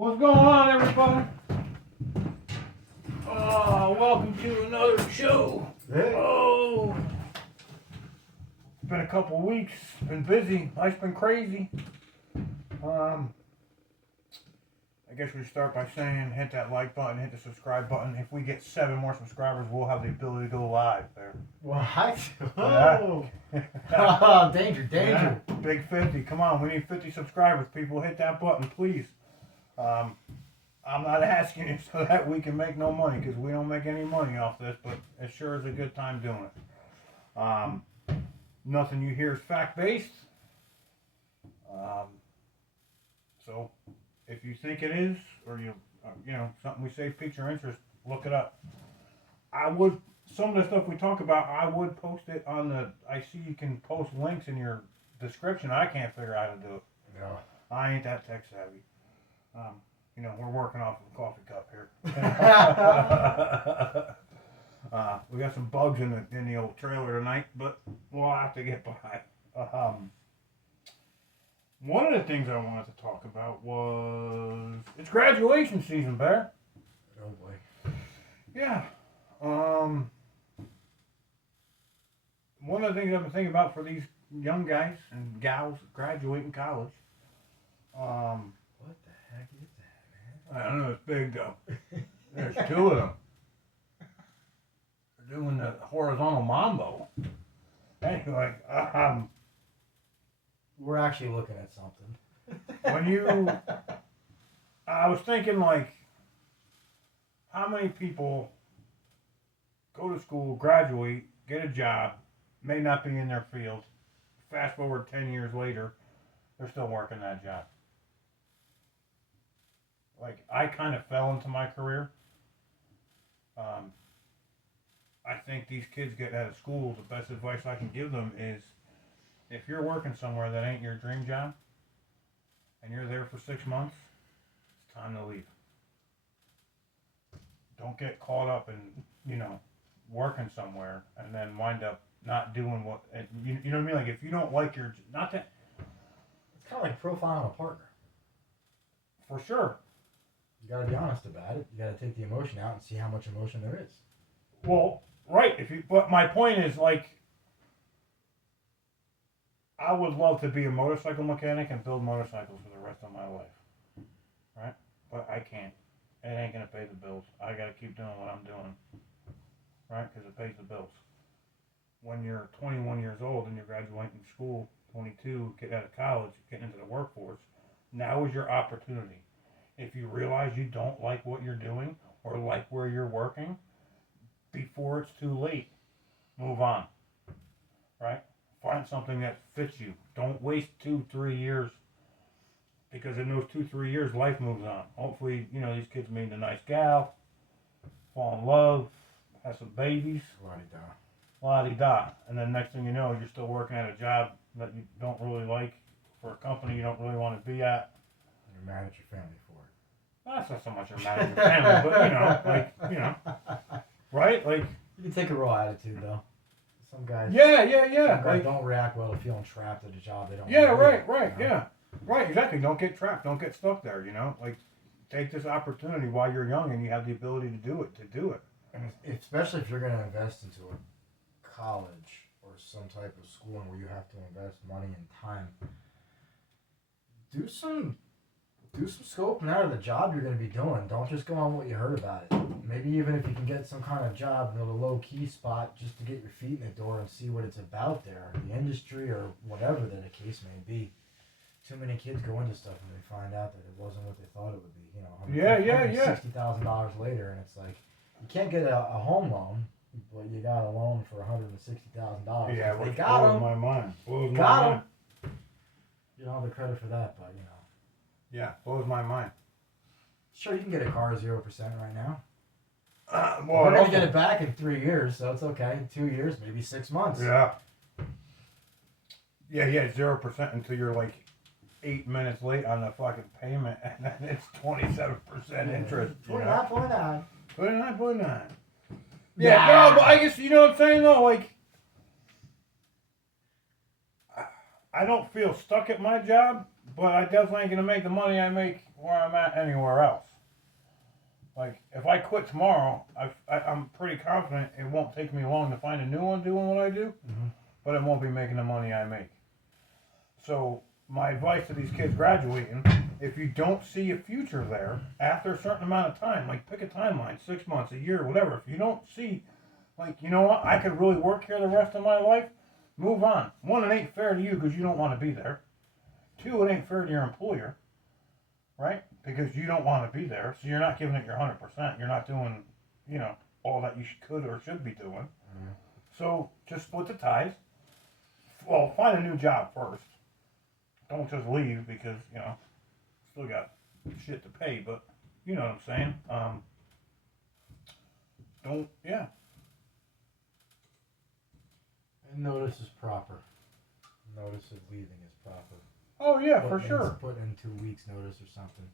What's going on, everybody? Welcome to another show. Hey. Oh, it's been a couple of weeks. Been busy. Life's been crazy. I guess we start by saying hit that like button, hit the subscribe button. If we get 7 more subscribers, we'll have the ability to go live there. What? Yeah. Oh, danger. Yeah, big 50. Come on, we need 50 subscribers. People, hit that button, please. I'm not asking you so that we can make no money, because we don't make any money off this, but it sure is a good time doing it. Nothing you hear is fact-based. So if you think it is, or something we say piques your interest, look it up. Some of the stuff we talk about, I would post it on I see you can post links in your description. I can't figure out how to do it. No. I ain't that tech savvy. We're working off of a coffee cup here. We got some bugs in the old trailer tonight, but we'll have to get by. One of the things I wanted to talk about was it's graduation season, Bear. Oh boy. Yeah. One of the things I've been thinking about for these young guys and gals graduating college. What the heck is that, man? I don't know, it's big though. There's 2 of them. They're doing the horizontal mambo. Anyway, We're actually looking at something. I was thinking, like, how many people go to school, graduate, get a job, may not be in their field, fast forward 10 years later, they're still working that job. Like, I kind of fell into my career. I think these kids getting out of school, the best advice I can give them is, if you're working somewhere that ain't your dream job, and you're there for 6 months, it's time to leave. Don't get caught up in, working somewhere and then wind up not doing what, you know what I mean? Like, if you don't like not that. It's kind of like profiling a partner. For sure. You gotta be honest about it. You gotta take the emotion out and see how much emotion there is. Well, right. But my point is, like, I would love to be a motorcycle mechanic and build motorcycles for the rest of my life, right? But I can't. It ain't gonna pay the bills. I gotta keep doing what I'm doing, right? Because it pays the bills. When you're 21 years old and you're graduating school, 22, get out of college, get into the workforce, now is your opportunity. If you realize you don't like what you're doing or like where you're working, before it's too late, move on, right? Find something that fits you. Don't waste 2-3 years, because in those 2-3 years, life moves on. Hopefully, these kids meet a nice gal, fall in love, have some babies. La-di-da. La-di-da. And then next thing you know, you're still working at a job that you don't really like, for a company you don't really want to be at. And you're mad at your family for it. That's not so much you're mad at your family, but, right? Like, you can take a raw attitude, though. Some guys. Yeah. Some guys like, don't react well to feeling trapped at a job they don't. Yeah, want to right, yeah. Right, exactly. Don't get trapped. Don't get stuck there, Like, take this opportunity while you're young and you have the ability to do it. And especially if you're going to invest into a college or some type of schooling where you have to invest money and time, do some scoping out of the job you're going to be doing. Don't just go on what you heard about it. Maybe even if you can get some kind of job in a low-key spot just to get your feet in the door and see what it's about there, the industry or whatever that the case may be. Too many kids go into stuff and they find out that it wasn't what they thought it would be. $160,000 later, and it's like, you can't get a home loan, but you got a loan for $160,000. Yeah, they which got blows them. my mind. Blows my Got mind. them. You don't have the credit for that, but Yeah, blows my mind. Sure, you can get a car 0% right now. Well, we're gonna get it back in 3 years, so it's okay. 2 years, maybe 6 months. Yeah. Yeah, 0% until you're like 8 minutes late on the fucking payment, and then it's 27% interest. 29.9. 29.9. Yeah, no, but I guess, you know what I'm saying, though? Like, I don't feel stuck at my job, but I definitely ain't gonna make the money I make where I'm at anywhere else. Like, if I quit tomorrow, I'm pretty confident it won't take me long to find a new one doing what I do, Mm-hmm. but it won't be making the money I make. So, my advice to these kids graduating, if you don't see a future there after a certain amount of time, like pick a timeline, 6 months, a year, whatever, if you don't see, like, you know what, I could really work here the rest of my life, move on. One, it ain't fair to you because you don't want to be there. Two, it ain't fair to your employer, right? Because you don't want to be there, so you're not giving it your 100%. You're not doing, all that you could or should be doing. Mm-hmm. So just split the ties. Well, find a new job first. Don't just leave because, still got shit to pay, but you know what I'm saying. Don't, yeah. And notice is proper. Notice of leaving is proper. Oh yeah, for sure. Put in 2 weeks notice or something.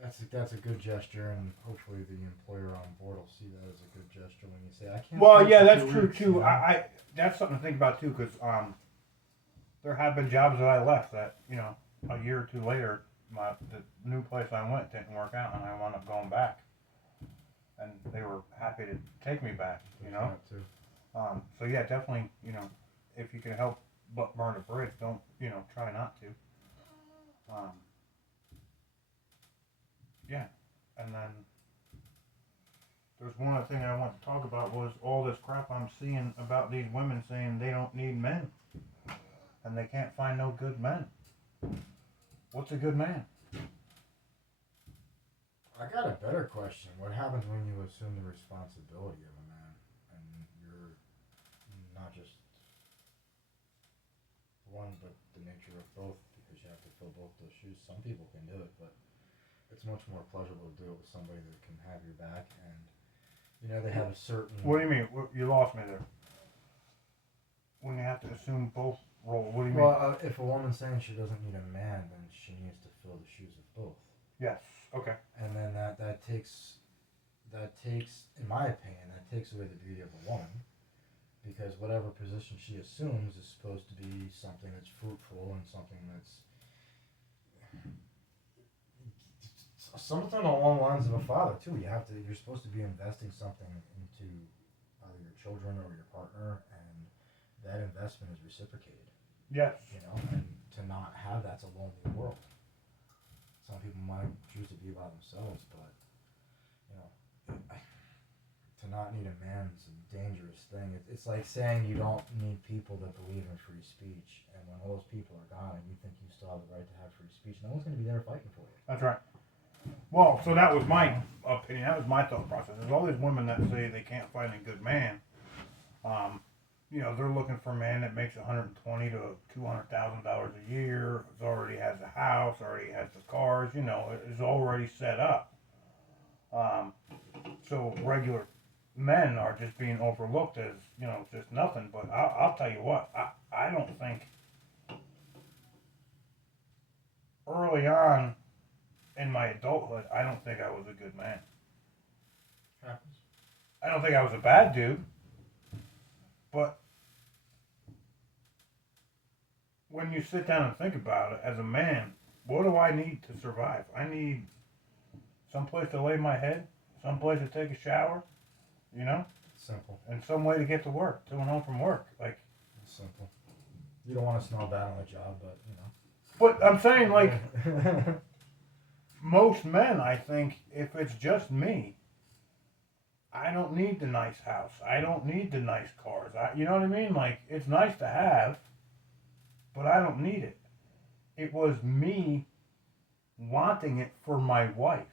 That's a good gesture, and hopefully the employer on board will see that as a good gesture when you say, "I can't." Well, yeah, for that's 2 true weeks," too. you know? I that's something to think about too, because there have been jobs that I left that a year or two later, the new place I went didn't work out, and I wound up going back, and they were happy to take me back. There's that too. So yeah, definitely, if you can help but burn a bridge, don't try not to. Yeah, and then there's one other thing I want to talk about was all this crap I'm seeing about these women saying they don't need men and they can't find no good men. What's a good man? I got a better question. What happens when you assume the responsibility of a man and you're not just one, but the nature of both, because you have to fill both those shoes? Some people can do it, but it's much more pleasurable to do it with somebody that can have your back, and they have a certain. What do you mean? You lost me there. When you have to assume both roles, what do you mean? Well, if a woman's saying she doesn't need a man, then she needs to fill the shoes of both. Yes. Okay. And then that takes, in my opinion, that takes away the beauty of a woman, because whatever position she assumes is supposed to be something that's fruitful and something that's something along the lines of a father too. You're supposed to be investing something into either your children or your partner, and that investment is reciprocated. Yes. And to not have that's a lonely world. Some people might choose to be by themselves, but to not need a man is a dangerous thing. It's like saying you don't need people that believe in free speech, and when all those people are gone and you think you still have the right to have free speech, no one's going to be there fighting for you. That's right. Well, so that was my opinion. That was my thought process. There's all these women that say they can't find a good man. They're looking for a man that makes $120,000 to $200,000 a year. Already has a house. Already has the cars. Is already set up. So regular men are just being overlooked as just nothing. But I'll tell you what. I don't think early on in my adulthood, I don't think I was a good man. Happens. I don't think I was a bad dude. But when you sit down and think about it, as a man, what do I need to survive? I need someplace to lay my head, someplace to take a shower, Simple. and some way to get to work, to and home from work. Like, it's simple. You don't want to smell bad on the job, but But I'm saying, like, most men, I think, if it's just me, I don't need the nice house. I don't need the nice cars. You know what I mean? Like, it's nice to have, but I don't need it. It was me wanting it for my wife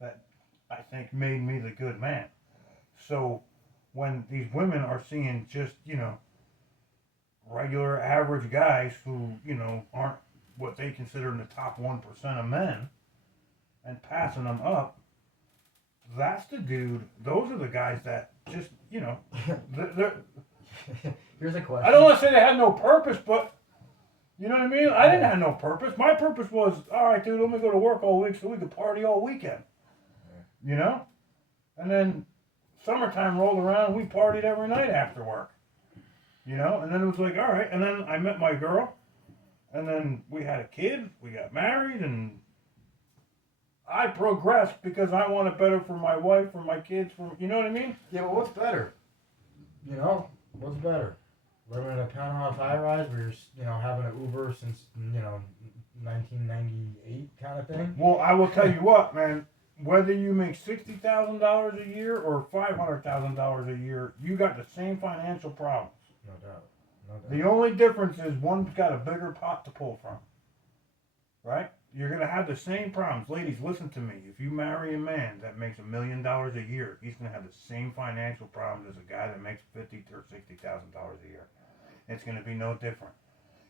that I think made me the good man. So when these women are seeing just, regular average guys who, aren't what they consider in the top 1% of men and passing them up, that's the dude. Those are the guys that just, they're, Here's a question. I don't want to say they had no purpose, but you know what I mean? I didn't have no purpose. My purpose was, all right, dude, let me go to work all week so we could party all weekend. And then summertime rolled around, we partied every night after work. And then it was like, all right. And then I met my girl, And then we had a kid, we got married, and I progressed because I want it better for my wife, for my kids, for, you know what I mean? Yeah, but what's better? You know, what's better? Living in a penthouse high rise where you're, having an Uber since, 1998 kind of thing? Well, I will tell you what, man. Whether you make $60,000 a year or $500,000 a year, you got the same financial problems. No doubt. No doubt. The only difference is one's got a bigger pot to pull from. Right? You're going to have the same problems. Ladies, listen to me. If you marry a man that makes $1 million a year, he's going to have the same financial problems as a guy that makes $50,000 or $60,000 a year. It's going to be no different.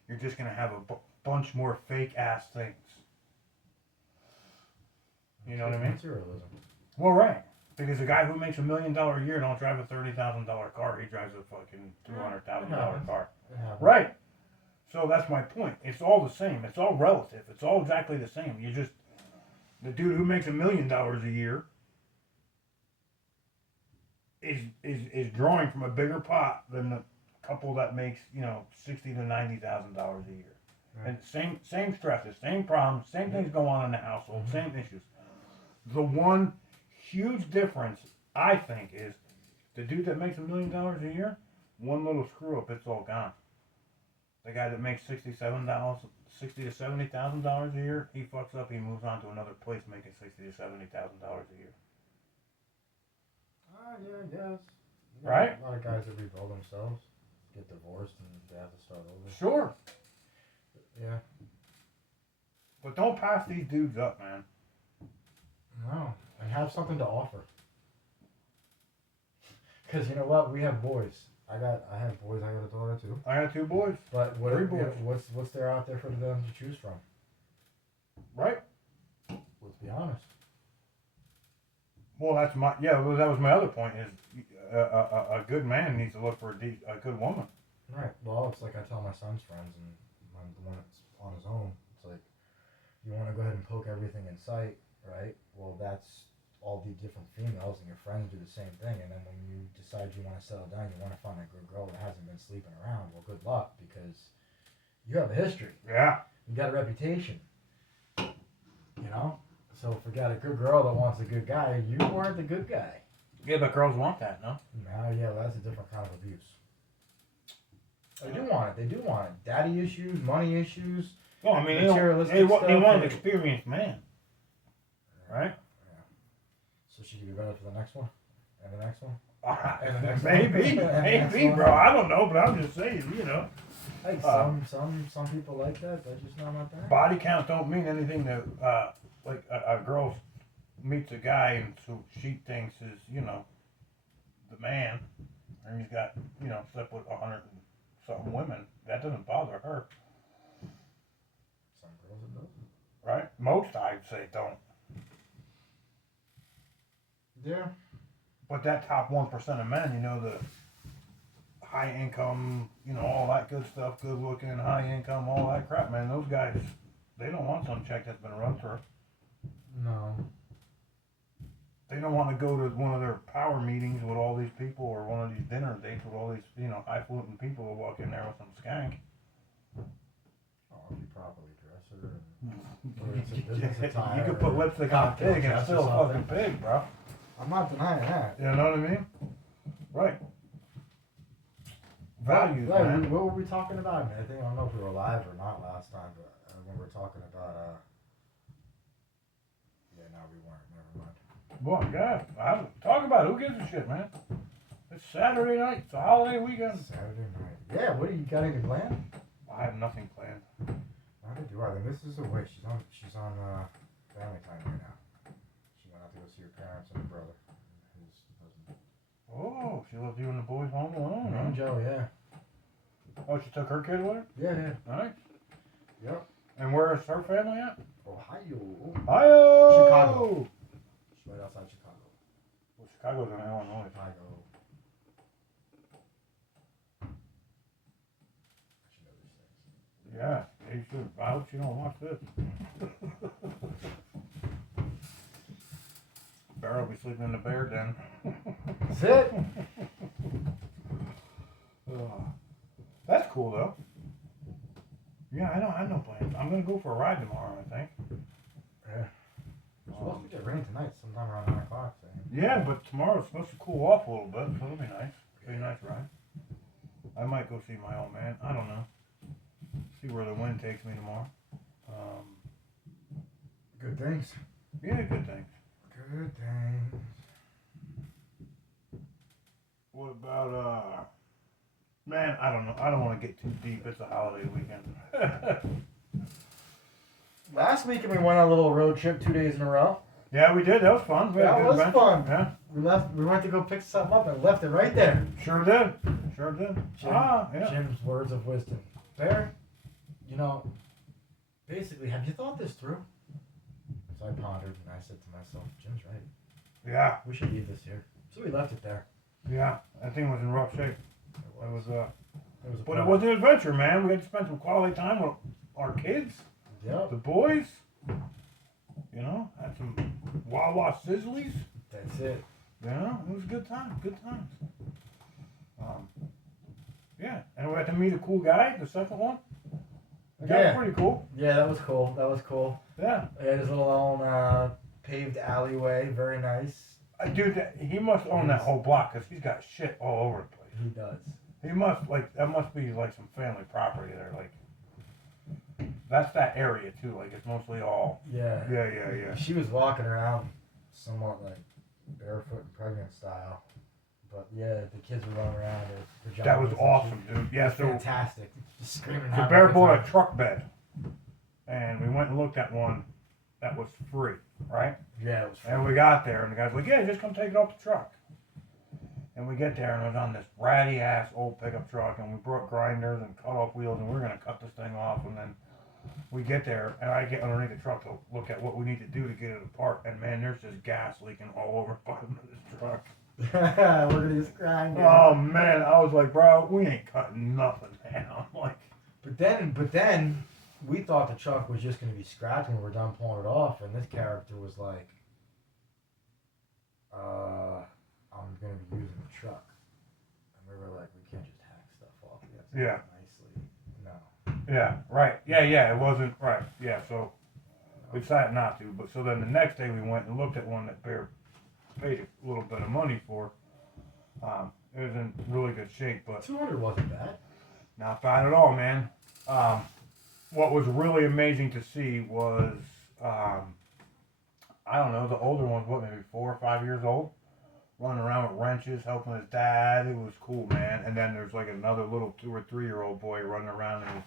You're just going to have a bunch more fake ass things. You know what I mean? Materialism. Well, right. Because a guy who makes $1 million a year don't drive a $30,000 car. He drives a fucking $200,000 car. Right. So that's my point. It's all the same. It's all relative. It's all exactly the same. You just, the dude who makes $1 million a year is drawing from a bigger pot than the couple that makes $60,000 to $90,000 a year. Right. And same stresses, same problems, same things go on in the household, same issues. The one huge difference, I think, is the dude that makes $1 million a year, one little screw up, it's all gone. The guy that makes $60,000 to $70,000 a year, he fucks up, he moves on to another place making $60,000 to $70,000 a year. Yeah, I guess. Right? A lot of guys that rebuild themselves get divorced and they have to start over. Sure. Yeah. But don't pass these dudes up, man. No, and have something to offer. Because you know what, we have boys. I have boys. I got a daughter too. I got 2 boys. But Three boys. What's there out there for them to choose from? Right. Let's be honest. Well, that was my other point. Is a good man needs to look for a good woman. Right. Well, it's like I tell my son's friends, and the one that's on his own. It's like you want to go ahead and poke everything in sight. Right? Well, that's all the different females, and your friends do the same thing. And then when you decide you want to settle down, you want to find a good girl that hasn't been sleeping around. Well, good luck, because you have a history. Yeah. You got a reputation. So forget a good girl that wants a good guy. You weren't the good guy. Yeah, but girls want that, no? Yeah, well, that's a different kind of abuse. They do want it. They do want it. Daddy issues, money issues. Well, I mean, materialistic they stuff. want an experienced man. Right? Yeah. So she could be better for the next one? And the next one? Maybe, bro. I don't know, but I'm just saying, Hey, some people like that. They're just not my thing. Body count don't mean anything to, like a girl meets a guy and so she thinks is, the man, and he's got, slept with 100 and something women. That doesn't bother her. Some girls it does. Right? Most, I'd say, don't. Yeah. But that top 1% of men, the high income, all that good stuff, good looking, high income, all that crap, man, those guys, they don't want some chick that's been run through. No. They don't want to go to one of their power meetings with all these people or one of these dinner dates with all these, highfalutin people who walk in there with some skank. Oh, if you properly dress her. Or it's a business attire. You could put lipstick on a pig and it's still a fucking pig, bro. I'm not denying that. You know what I mean? Right. Values, man. What were we talking about? I think, I don't know if we were live or not last time, but when we were talking about, no, we weren't. Never mind. Boy, God, talk about it. Who gives a shit, man? It's Saturday night. It's a holiday weekend. Saturday night. Yeah, what do you got anything planned? I have nothing planned. Neither do I. The missus is away. She's on family time right now. She went out to go see her parents and her brother. His husband. Oh, she left you and the boys home alone, Me and Joe, yeah. Oh, she took her kid with her? Yeah. Nice. Yep. And where is her family at? Ohio. Chicago! She's right outside Chicago. Well, Chicago's in Illinois. Chicago. I should know these things. Yeah, you should. I hope she don't watch this. Bear will be sleeping in the bear den. That's it? That's cool, though. Yeah, I don't have no plans. I'm gonna go for a ride tomorrow, I think. Yeah. It's supposed to get rain tonight, sometime around 9 o'clock. So. Yeah, but tomorrow's supposed to cool off a little bit, so it'll be nice. Be a nice ride. I might go see my old man. I don't know. See where the wind takes me tomorrow. Good things. Yeah, good things. Good things. What about man, I don't know. I don't want to get too deep. It's a holiday weekend. Last weekend we went on a little road trip 2 days in a row. Yeah, we did. That was fun. We had a That good was adventure. fun. Yeah, We went to go pick something up and left it right there. sure did. Sure did. Yeah. Jim's words of wisdom. Bear, basically, have you thought this through? So I pondered and I said to myself, Jim's right. Yeah, We should leave this here. So we left it there. yeah. That thing was in rough shape. It was but it problem. was an adventure, man. We had to spend some quality time with our kids, Yep. the boys. You know, had some Wawa Sizzlies. That's it. You know, it was a good time. Good times. Yeah, and we got to meet a cool guy. The second one. That guy was pretty cool. Yeah, that was cool. That was cool. Yeah. He had his little own paved alleyway. Very nice. Dude, he must own that whole block because he's got shit all over the place. He does. He must that must be like some family property there. Like that's that area too. Like it's mostly all. Yeah. Yeah. She was walking around somewhat like barefoot and pregnant style. But yeah, the kids were running around in their pajamas. That was and awesome, shit. dude. Yeah, so Fantastic. Just screaming. the bear bought a truck bed, and we went and looked at one that was free, right? Yeah, it was And we got there, and the guy's like, "Yeah, just come take it off the truck." And we get there, and it was on this ratty ass old pickup truck, and we brought grinders and cut off wheels, and we we're gonna cut this thing off, and then we get there, and I get underneath the truck to look at what we need to do to get it apart, and man, there's just gas leaking all over the bottom of this truck. We're gonna just grind. Oh man, I was like, bro, we ain't cutting nothing down. Like, But then we thought the truck was just gonna be scratched when we were done pulling it off, and this character was like, I'm gonna be using the truck, and we were like, we can't just hack stuff off. We have to do it nicely. No. yeah, right, yeah, it wasn't right, yeah. So we decided not to, but so then the next day we went and looked at one that Bear paid a little bit of money for. It was in really good shape, but 200 wasn't bad. not bad at all, man. What was really amazing to see was, I don't know, the older one's what, maybe 4 or 5 years old, running around with wrenches, helping his dad. It was cool, man. And then there's like another little 2 or 3 year old boy running around in his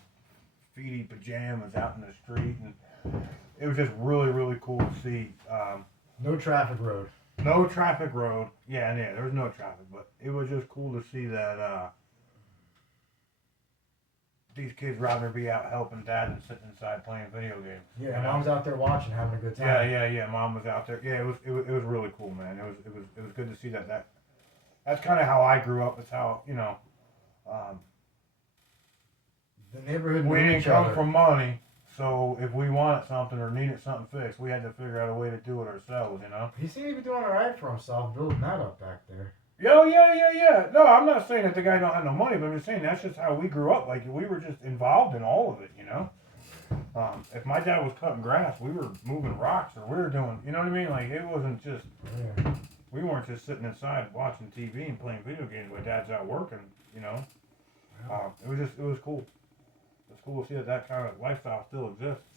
feety pajamas out in the street, and it was just really, really cool to see. No traffic road. No traffic road. Yeah, there was no traffic, but it was just cool to see that these kids rather be out helping dad than sitting inside playing video games. Yeah, you know? mom's out there watching, having a good time. Yeah. Mom was out there. Yeah, it was really cool, man. It was good to see that. That's kind of how I grew up. It's how The neighborhood. we knew didn't each come other. from money. So if we wanted something or needed something fixed, we had to figure out a way to do it ourselves, you know? He seemed to be doing alright for himself, building that up back there. Yeah. No, I'm not saying that the guy don't have no money, but I'm just saying that's just how we grew up. Like, we were just involved in all of it, you know? If my dad was cutting grass, we were moving rocks or we were doing, you know what I mean? Like, it wasn't just, Yeah. we weren't just sitting inside watching TV and playing video games while dad's out working, you know? It was cool. It's cool to see that kind of lifestyle still exists.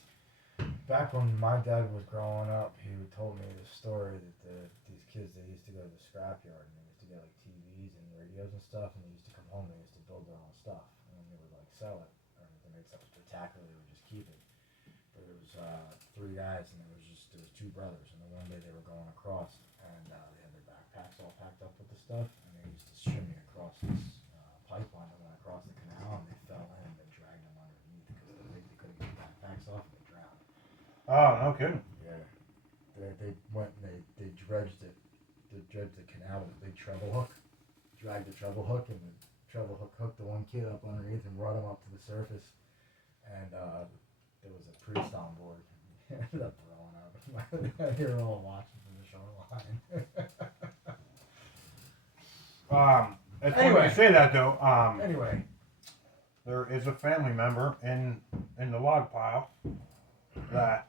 Back when my dad was growing up, he told me the story that these kids, they used to go to the scrapyard and they used to get like TVs and radios and stuff, and they used to come home and they used to build their own stuff, and then they would like sell it, or if they made something spectacular, they would just keep it. But there was 3 guys, and there was 2 brothers, and then one day they were going across, and they had their backpacks all packed up with the stuff, and they used to shimmy across this pipeline that went across the canal, and they fell in and they dragged them underneath because they couldn't get the backpacks off, and they drowned. Oh, no kidding. Yeah. They went and they dredged it. They dredged the canal with a big treble hook. Dragged the treble hook, and the treble hook hooked the one kid up underneath and brought him up to the surface. And there was a priest on board. He ended up throwing up. They were all watching from the shoreline. It's funny Anyway. you say that though. Anyway. there is a family member in the log pile that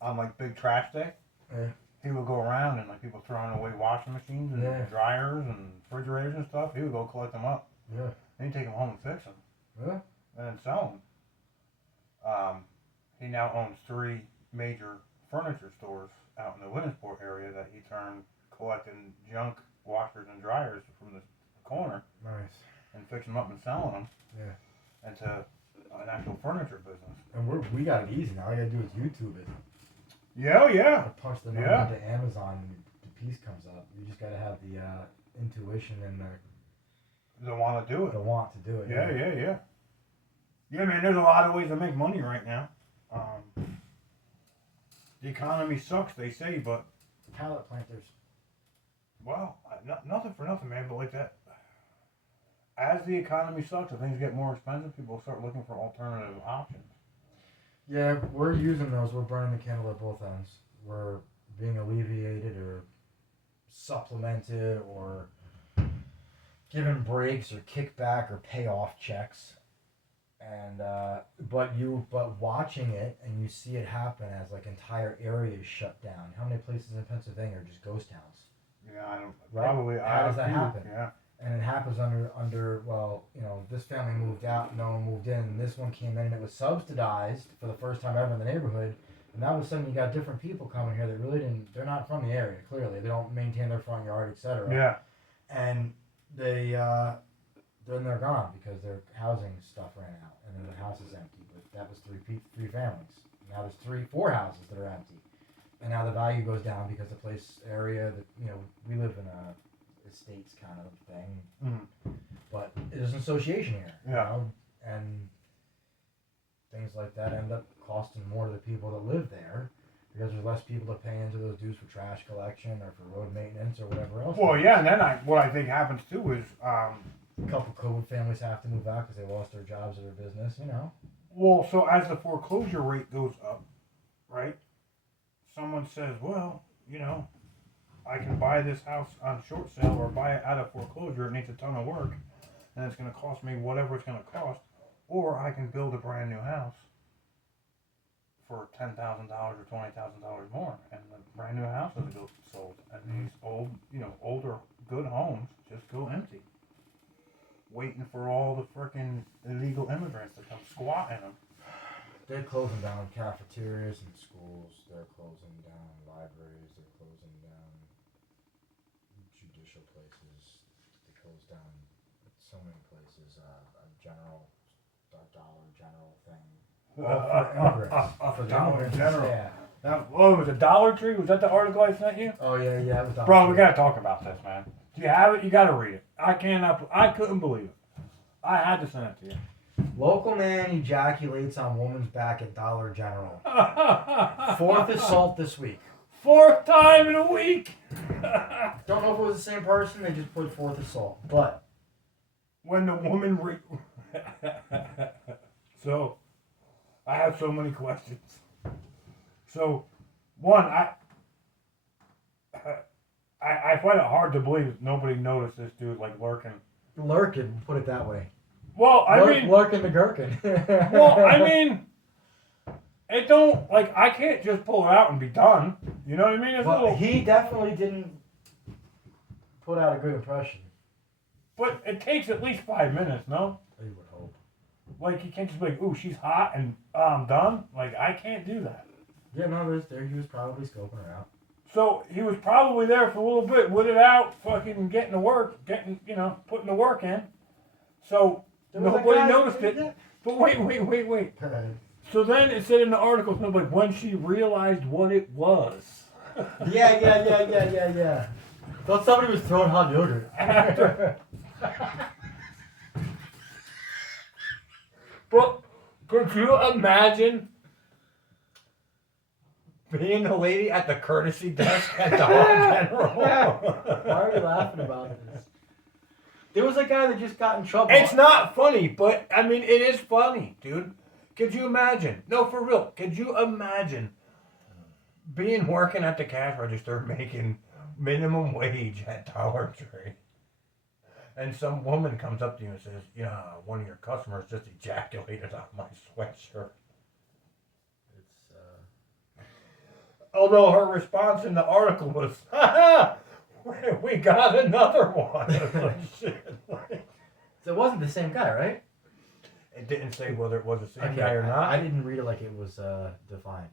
on like big trash day, Yeah. he would go around and like people throwing away washing machines and Yeah. dryers and refrigerators and stuff. He would go collect them up. Yeah. And he'd take them home and fix them Yeah. and then sell them. He now owns 3 major furniture stores out in the Williamsport area that he turned collecting junk washers and dryers from the corner Nice. and fixing them up and selling them. Yeah. Into an actual furniture business. And we got it easy now. All you gotta do is YouTube it. Yeah, oh, yeah. I punch the number Yeah. into Amazon and the piece comes up. You just gotta have the intuition and They want to do it. the want to do it. Yeah. Yeah, man, there's a lot of ways to make money right now. The economy sucks, they say, but, Pallet planters. well, nothing for nothing, man, but like that. As the economy sucks and things get more expensive, people start looking for alternative options. Yeah, we're using those. We're burning the candle at both ends. We're being alleviated or supplemented or given breaks or kickback or payoff checks. And but watching it and you see it happen as like entire areas shut down. How many places in Pennsylvania are just ghost towns? Yeah, I don't. Right? Probably. How does that happen? Yeah. And it happens under well, this family moved out, no one moved in, and this one came in and it was subsidized for the first time ever in the neighborhood. And now all of a sudden you got different people coming here that really they're not from the area, clearly. They don't maintain their front yard, etc. Yeah. And then they're gone because their housing stuff ran out and then the house is empty. But that was three families. Now there's 4 houses that are empty. And now the value goes down because the area that, we live in a estates kind of thing, but there's an association here, Yeah. And things like that end up costing more to the people that live there because there's less people to pay into those dues for trash collection or for road maintenance or whatever else. Well, yeah, and then what I think happens too is, A couple COVID families have to move out because they lost their jobs or their business, well, so as the foreclosure rate goes up, right? Someone says, well, I can buy this house on short sale or buy it out of foreclosure. It needs a ton of work, and it's going to cost me whatever it's going to cost. Or I can build a brand new house for $10,000 or $20,000 more, and the brand new house doesn't go sold. And these older good homes just go empty, waiting for all the frickin' illegal immigrants to come squat in them. They're closing down cafeterias and schools. They're closing down libraries. They're closing down judicial places. They close down so many places. A Dollar General thing. For the Dollar immigrants, General. Yeah. It was a Dollar Tree? Was that the article I sent you? Oh yeah. It was Dollar Bro, Tree. we gotta talk about this, man. Do you have it? You gotta read it. I couldn't believe it. I had to send it to you. Local man ejaculates on woman's back at Dollar General. 4th assault this week. 4th time in a week. Don't know if it was the same person. They just put 4th assault, but When the woman So, I have so many questions. So, one, I find it hard to believe nobody noticed this dude lurking. lurking. Put it that way. Well, lurking the gherkin. it don't, I can't just pull it out and be done. You know what I mean? Well, he definitely didn't put out a good impression. But it takes at least 5 minutes, no? You would hope. You can't just be like, ooh, she's hot and I'm done. I can't do that. Yeah, no, he was probably scoping her out. So he was probably there for a little bit, with it out, fucking getting to work, putting the work in. So nobody noticed it. But wait. Go ahead. So then it said in the article, when she realized what it was. Yeah. Thought somebody was throwing hot yogurt. But could you imagine being the lady at the courtesy desk at Dollar General? Why are you laughing about this? There was a guy that just got in trouble. It's not funny, but it is funny, dude. Could you imagine? No, for real. Could you imagine working at the cash register making minimum wage at Dollar Tree? and some woman comes up to you and says, "Yeah, one of your customers just ejaculated on my sweatshirt." It's Although her response in the article was, "Ha ha, we got another one." It's like, shit. So it wasn't the same guy, right? It didn't say whether it was the same Okay, guy or not, I didn't read it like it was defined.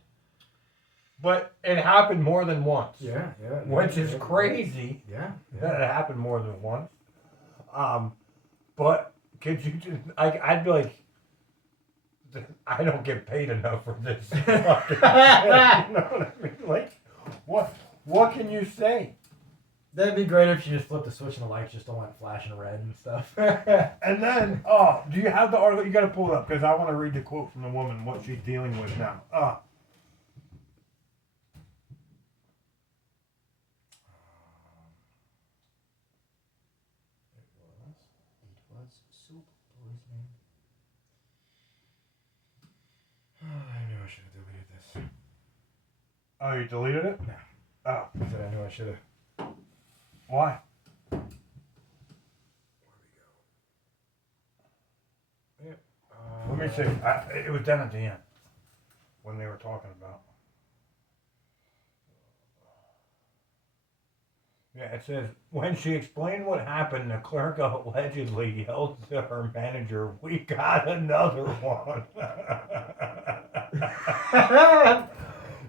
but it happened more than once. yeah. Which is crazy. Yeah. That it happened more than once. But could you just, I'd be like, I don't get paid enough for this. Fucking shit. You know what I mean? Like, what can you say? That'd be great if you just flipped the switch and the lights just don't went flashing red and stuff. And then, do you have the article? You got to pull it up because I want to read the quote from the woman, what she's dealing with now. It was soup poisoning. Oh, I knew I should have deleted this. Oh, you deleted it? No. Oh, I said I knew I should have. why? Where we go? Yep. Let me see. It was done at the end when they were talking about. Yeah, it says, when she explained what happened, the clerk allegedly yelled to her manager, "We got another one."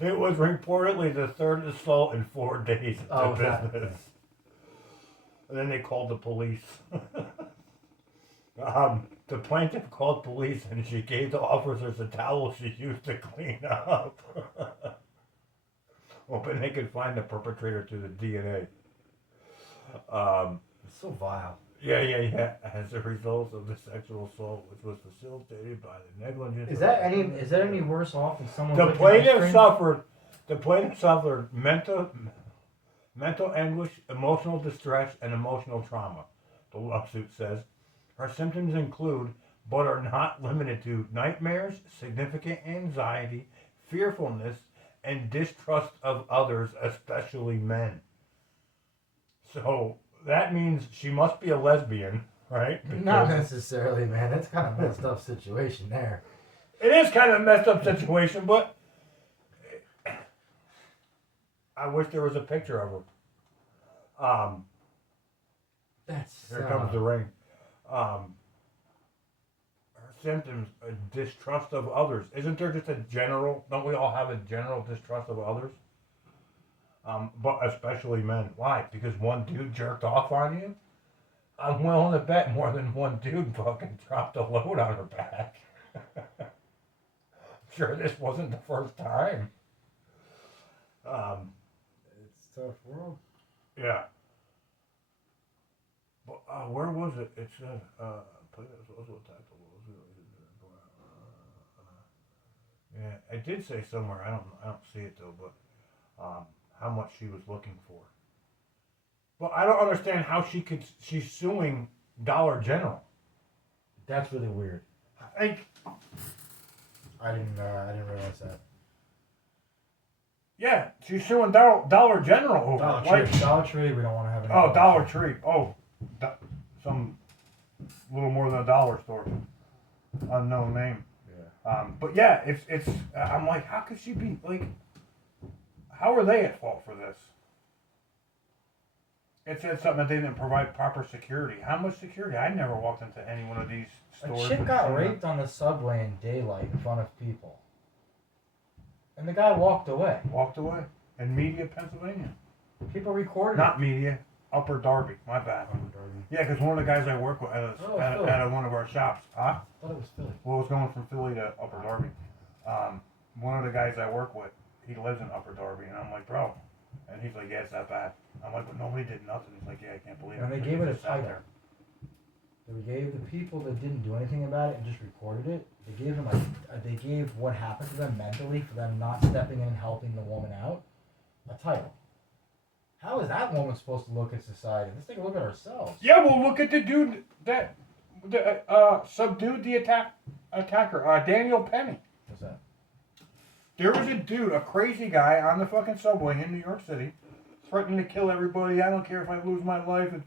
It was reportedly the third assault in 4 days at Oh, the that- business. And then they called the police. The plaintiff called police and she gave the officers a towel she used to clean up. Hoping they could find the perpetrator through the DNA. It's so vile. Yeah. As a result of the sexual assault, which was facilitated by the negligence. Is that any worse off than someone? The licking ice plaintiff cream? suffered. The plaintiff suffered mental anguish, emotional distress, and emotional trauma. The lawsuit says her symptoms include, but are not limited to, nightmares, significant anxiety, fearfulness, and distrust of others, especially men. So that means she must be a lesbian, right? Not Because necessarily, man. That's kind of messed up situation there. it is kind of a messed up situation, but I wish there was a picture of her. That's Here comes the rain. Her symptoms, a distrust of others. Isn't there just a general? Don't we all have a general distrust of others? But especially men. Why? Because one dude jerked off on you? I'm willing to bet more than one dude fucking dropped a load on her back. I'm sure this wasn't the first time. It's a tough world. Yeah. But where was it? It said, yeah, it did say somewhere. I don't see it though. But how much she was looking for. But I don't understand how she's suing Dollar General. That's really weird. Like, I didn't realize that. yeah, she's suing Dollar General over Dollar it. Like, Tree. Dollar Tree. We don't want to have any. oh, Dollar Tree. Oh, some little more than a dollar store. Unknown name. Yeah. But yeah, it's. I'm like, how could she be like? How are they at fault for this? It said something that they didn't provide proper security. How much security? I never walked into any one of these stores. A chick and got seen raped on the subway in daylight in front of people. And the guy walked away. Walked away in Media, Pennsylvania. People recorded Not Media, Upper Darby. My bad. Upper Darby. Yeah, because one of the guys I work with Oh, at Philly. one of our shops. Huh? I thought it was Philly. Well, it was going from Philly to Upper Darby. One of the guys I work with, he lives in Upper Darby, and I'm like, bro. And he's like, yeah, it's that bad. I'm like, but nobody did nothing. He's like, yeah, I can't believe it. And they Like, gave it a just sat title. there. They gave the people that didn't do anything about it and just recorded it. They gave them they gave what happened to them mentally for them not stepping in and helping the woman out a title. How is that woman supposed to look at society? Let's take a look at ourselves. Yeah, well, look at the dude that subdued the attacker, Daniel Penny. What's that? There was a dude, a crazy guy on the fucking subway in New York City, threatening to kill everybody. I don't care if I lose my life. It's,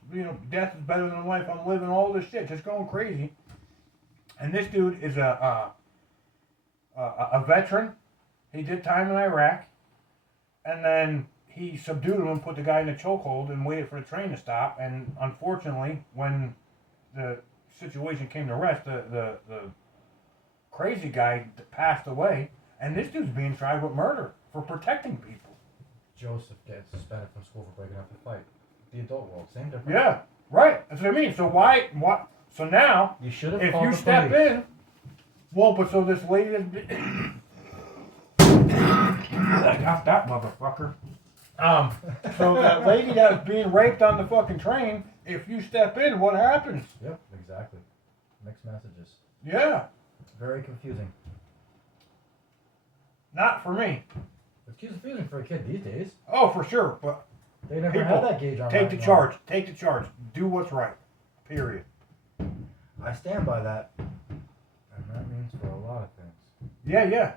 death is better than life. I'm living. All this shit, just going crazy. And this dude is a veteran. He did time in Iraq, and then he subdued him and put the guy in a chokehold and waited for the train to stop. And unfortunately, when the situation came to rest, the crazy guy passed away, and this dude's being tried with murder for protecting people. Joseph gets suspended from school for breaking up a fight. The adult world, same difference. Yeah, right. That's what I mean. So why? What? So now, You should have if called you the step police. in, well, but so this lady I got that motherfucker. So that lady that's being raped on the fucking train, if you step in, what happens? Yep, exactly. Mixed messages. Yeah, Very confusing. not for me. It's confusing for a kid these days. Oh, for sure. But They never People, had that gauge on take right the now. charge. Take the charge. Do what's right. Period. I stand by that. And that means for a lot of things. Yeah.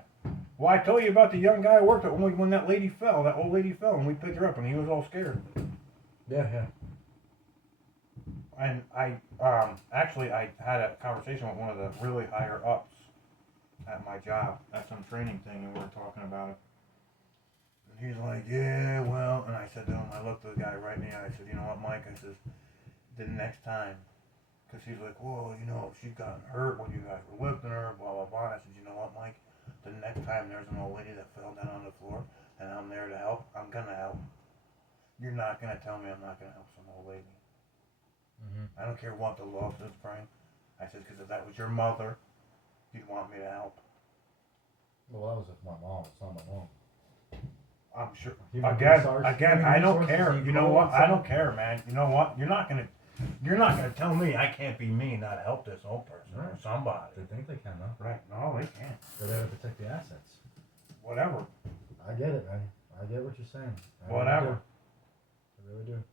Well, I told you about the young guy I worked with when that lady fell, that old lady fell, and we picked her up, and he was all scared. Yeah. And I had a conversation with one of the really higher ups at my job at some training thing, and we were talking about it. And he's like, yeah, well, and I said to him, I looked at the guy right in the eye, I said, you know what, Mike? I says, the next time, because he's like, well, she's gotten hurt when you guys were lifting her, blah, blah, blah. And I said, you know what, Mike? The next time there's an old lady that fell down on the floor, and I'm there to help, I'm going to help. You're not going to tell me I'm not going to help some old lady. Mm-hmm. I don't care what the law says, Frank. I said, because if that was your mother, you'd want me to help. Well, that was with my mom. It's not my mom. I'm sure. Human Again, resources, I don't human care. resources, You know you what? call I it don't care, man. You know what? You're not gonna tell me I can't be me and not help this old person or Right. somebody. They think they can, though. Right? No, they can't. They're there to protect the assets. Whatever. I get it, man. I get what you're saying. I Whatever. Really do.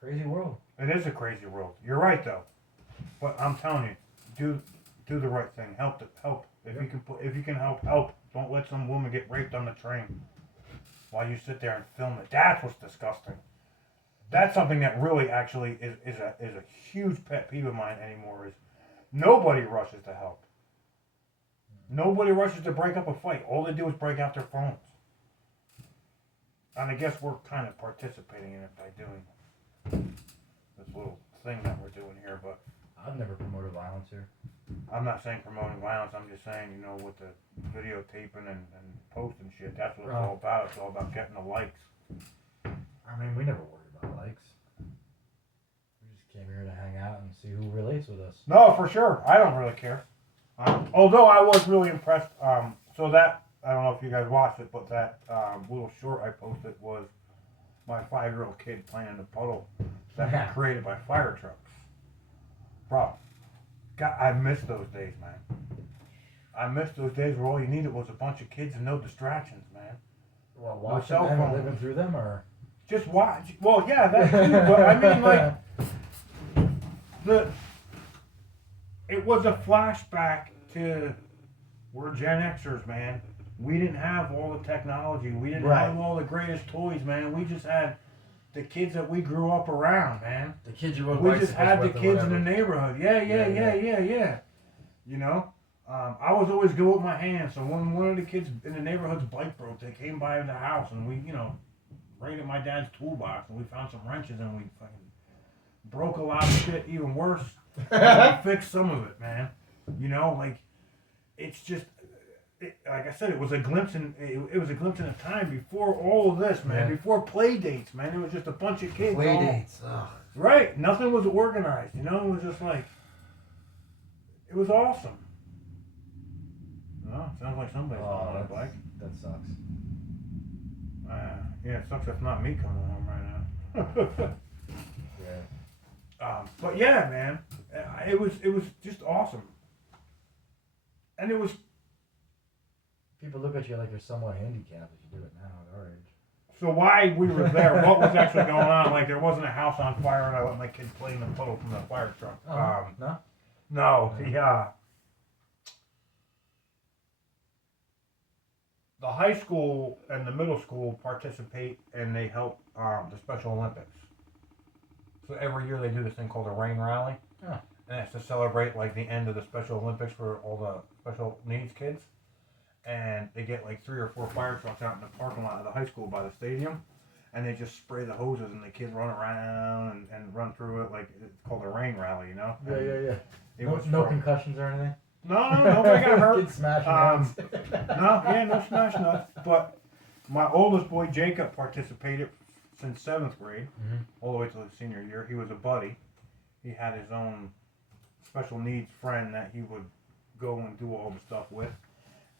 Crazy world. It is a crazy world. You're right, though. But I'm telling you, do the right thing. Help. If you can help. Don't let some woman get raped on the train while you sit there and film it. That's what's disgusting. That's something that really actually is a huge pet peeve of mine anymore. Is nobody rushes to help. Nobody rushes to break up a fight. All they do is break out their phones. And I guess we're kind of participating in it by doing this little thing that we're doing here, but I've never promoted violence here. I'm not saying promoting violence. I'm just saying, with the videotaping and posting shit, that's what it's all about. It's all about getting the likes. I mean, we never worried about likes. We just came here to hang out and see who relates with us. No, for sure. I don't really care. Although I was really impressed. So that, I don't know if you guys watched it, but that little short I posted was my 5-year-old kid playing in the puddle that got created by fire trucks. Bro, God, I miss those days, man. I miss those days where all you needed was a bunch of kids and no distractions, man. Well, No watching cell them and phone. living through them, or Just watch. Well, yeah, that too. But I mean, like, it was a flashback to we're Gen Xers, man. We didn't have all the technology. We didn't Right. have all the greatest toys, man. We just had the kids that we grew up around, man. the kids you rode We just bicycles had the with or kids in the whatever. neighborhood. Yeah. I was always good with my hands. So when one of the kids in the neighborhood's bike broke, they came by the house and we, raided my dad's toolbox and we found some wrenches and we fucking broke a lot of shit even worse. And we fixed some of it, man. It's just, like I said, it was a glimpse in a time before all of this, man. Yeah. Before play dates, man. It was just a bunch of kids. Play all- dates. Ugh. Right. Nothing was organized, It was just like, it was awesome. Oh, sounds like somebody's on a bike. That sucks. Yeah, it sucks if not me coming home right now. Yeah. But yeah, man, it was just awesome. And it was, People look at you like you're somewhat handicapped if you do it now at our age. so why we were there, what was actually going on, like there wasn't a house on fire and I let my kid play in the puddle from the fire truck. No? No, the high school and the middle school participate and they help the Special Olympics. So every year they do this thing called the Rain Rally. Oh. And it's to celebrate like the end of the Special Olympics for all the special needs kids. And they get like 3 or 4 fire trucks out in the parking lot of the high school by the stadium. And they just spray the hoses and the kids run around and run through it like it's called a rain rally, you know? Yeah, yeah, yeah. It No, was no from- concussions or anything. No, nobody got hurt. Kids smashing heads. No, yeah, no smash nuts. But my oldest boy Jacob participated since 7th grade, all the way to the senior year. He was a buddy. He had his own special needs friend that he would go and do all the stuff with.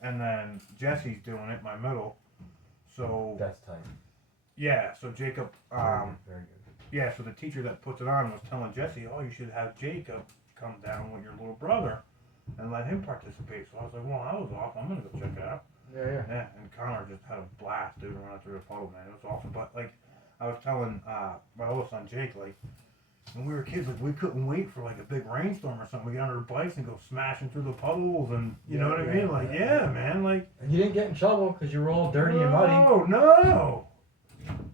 And then Jesse's doing it, my middle. So That's tight. yeah, so Jacob, Very good. yeah, so the teacher that puts it on was telling Jesse, oh, you should have Jacob come down with your little brother and let him participate. So I was like, well, I was off. I'm gonna go check it out. Yeah, yeah. Yeah, and Connor just had a blast, dude, running through the puddle, man. It was awesome. But like, I was telling my oldest son Jake, like, when we were kids, like, we couldn't wait for like a big rainstorm or something. We get on our bikes and go smashing through the puddles, and you know what I mean? Like, yeah, man, like. And you didn't get in trouble because you were all dirty and muddy. No,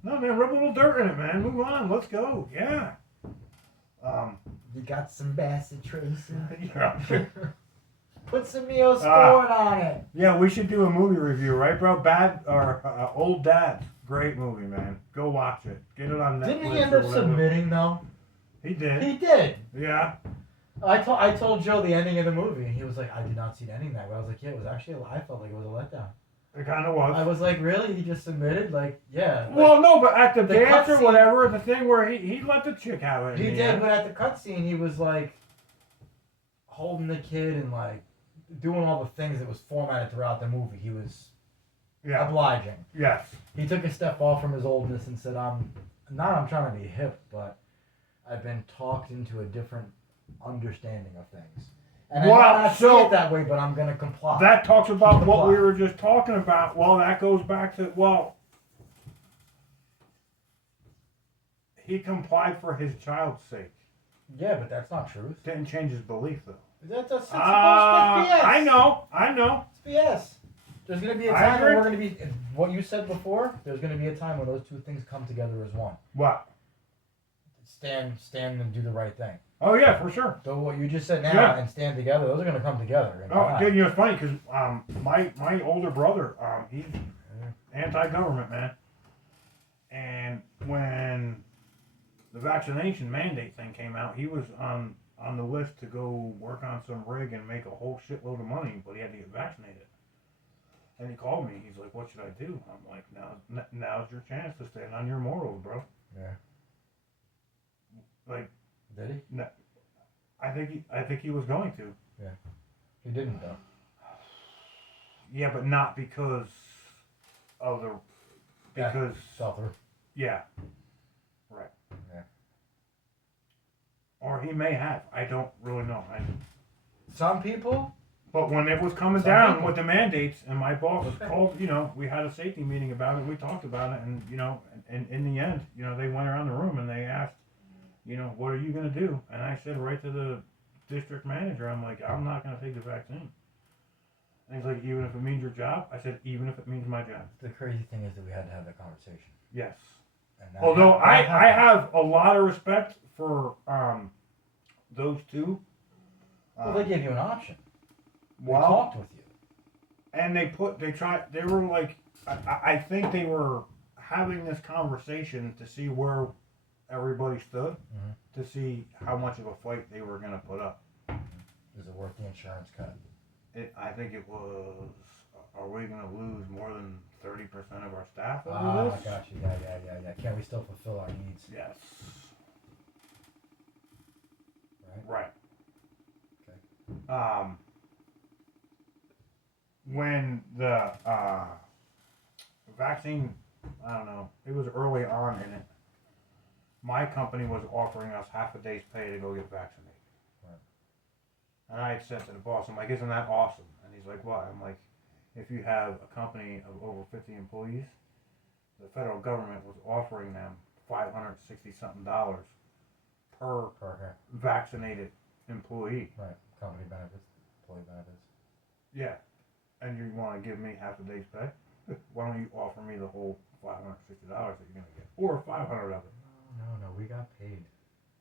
man, rub a little dirt in it, man. Move on, let's go. Yeah. You got some Bassett Tracing. Yeah. Put some Neosporin on it. Yeah, we should do a movie review, right, bro? Bad or Old Dad, great movie, man. Go watch it. Get it on Netflix. Didn't he end or up whatever. submitting though? He did. He did. Yeah. I told Joe the ending of the movie, and he was like, "I did not see the ending that way." I was like, "Yeah, it was actually. I felt like it was a letdown." It kind of was. I was like, "Really? He just submitted? Like, yeah." Like, Well, no, but at the dance or cutscene- whatever, the thing where he let the chick have it. he in the did, end. but at the cutscene, he was like holding the kid and like doing all the things that was formatted throughout the movie. He was Yeah. obliging. Yes. He took a step off from his oldness and said, I'm trying to be hip, but I've been talked into a different understanding of things. And I Wow, might not so- see it that way, but I'm going to comply." That talks about Keep what the we plot. were just talking about. Well, that goes back to, well, he complied for his child's sake. Yeah, but that's not truth. Didn't change his belief, though. That's supposed to be BS. I know. It's BS. There's going to be a I time when agree. we're going to be, what you said before, there's going to be a time when those two things come together as one. What? Stand and do the right thing. Oh, yeah, for sure. So what you just said now Yeah. and stand together, those are going to come together. in Oh, time. dude, you know, it's funny because my older brother, he's anti-government, man. And when the vaccination mandate thing came out, he was on the list to go work on some rig and make a whole shitload of money, but he had to get vaccinated. And he called me. He's like, "What should I do?" I'm like, "Now's your chance to stand on your morals, bro." Yeah. Like, Did he? I think he was going to. He didn't, though. Yeah, but not because of the Yeah. because Fell through. yeah, right. Yeah. Or he may have. I don't really know. Some people, But when it was coming Some down people. with the mandates, and my boss called, you know, we had a safety meeting about it. We talked about it, and you know, and in the end, you know, they went around the room and they asked, you know, what are you gonna do? And I said right to the district manager, I'm like, I'm not gonna take the vaccine. And he's like, even if it means your job? I said, even if it means my job. the crazy thing is that we had to have that conversation. Yes. And that Although I happened. have a lot of respect for those two. Well, they gave you an option. They Well, talked with you. and they were like, I think they were having this conversation to see where everybody stood, Mhm. to see how much of a fight they were going to put up. Is it worth the insurance cut? I think it was, are we going to lose more than 30% of our staff over Ah, I this? got you. Yeah. Can we still fulfill our needs? Yes. Right? Right. When the vaccine, I don't know, it was early on in it. My company was offering us half a day's pay to go get vaccinated. Right. And I had said to the boss, I'm like, isn't that awesome? And he's like, what? I'm like, if you have a company of over 50 employees, the federal government was offering them $560-something per Per vaccinated employee. Right. Company benefits, employee benefits. Yeah. And you want to give me half a day's pay? Why don't you offer me the whole $560 that you're gonna get, or 500 of it? No, we got paid.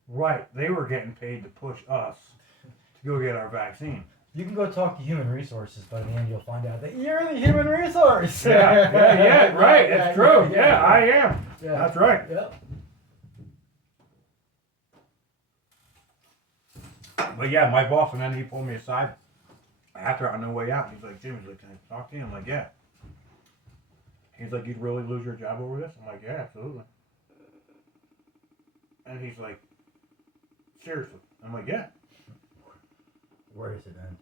Right, they were getting paid to push us to go get our vaccine. You can go talk to human resources, but in the end, you'll find out that you're the human resource. Yeah, right. It's true. Yeah, I am. Yeah. That's right. Yep. But yeah, my boss, and then he pulled me aside after on the way out. He's like, Jim, he's like, can I talk to you? I'm like, yeah. He's like, you'd really lose your job over this? I'm like, yeah, absolutely. And he's like, seriously? I'm like, yeah. Where does it end?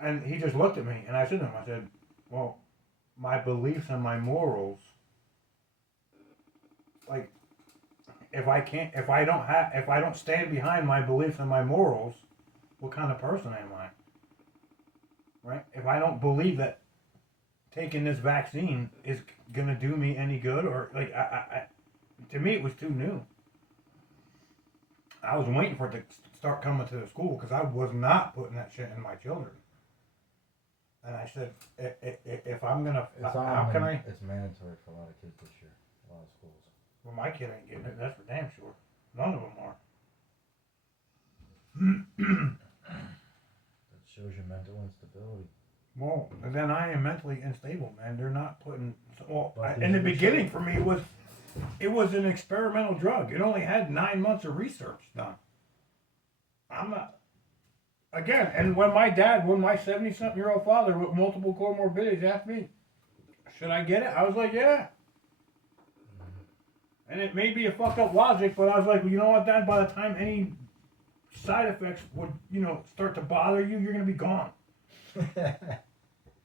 And he just looked at me, and I said to him, I said, well, my beliefs and my morals, like, if I don't stand behind my beliefs and my morals, what kind of person am I? Right? If I don't believe that taking this vaccine is gonna do me any good, or like, to me, it was too new. I was waiting for it to start coming to the school because I was not putting that shit in my children. And I said, if I'm gonna, how can I? It's mandatory for a lot of kids this year. A lot of schools. Well, my kid ain't getting it. That's for damn sure. None of them are. That shows your mental instability. Well, and then I am mentally unstable, man. They're not putting. Well, But in the there's- beginning, for me, it was an experimental drug. It only had 9 months of research done. I'm not. Again, and when my 70-something-year-old father with multiple comorbidities asked me, should I get it? I was like, yeah. And it may be a fucked up logic, but I was like, well, you know what, Dad? By the time any side effects would, start to bother you, you're going to be gone.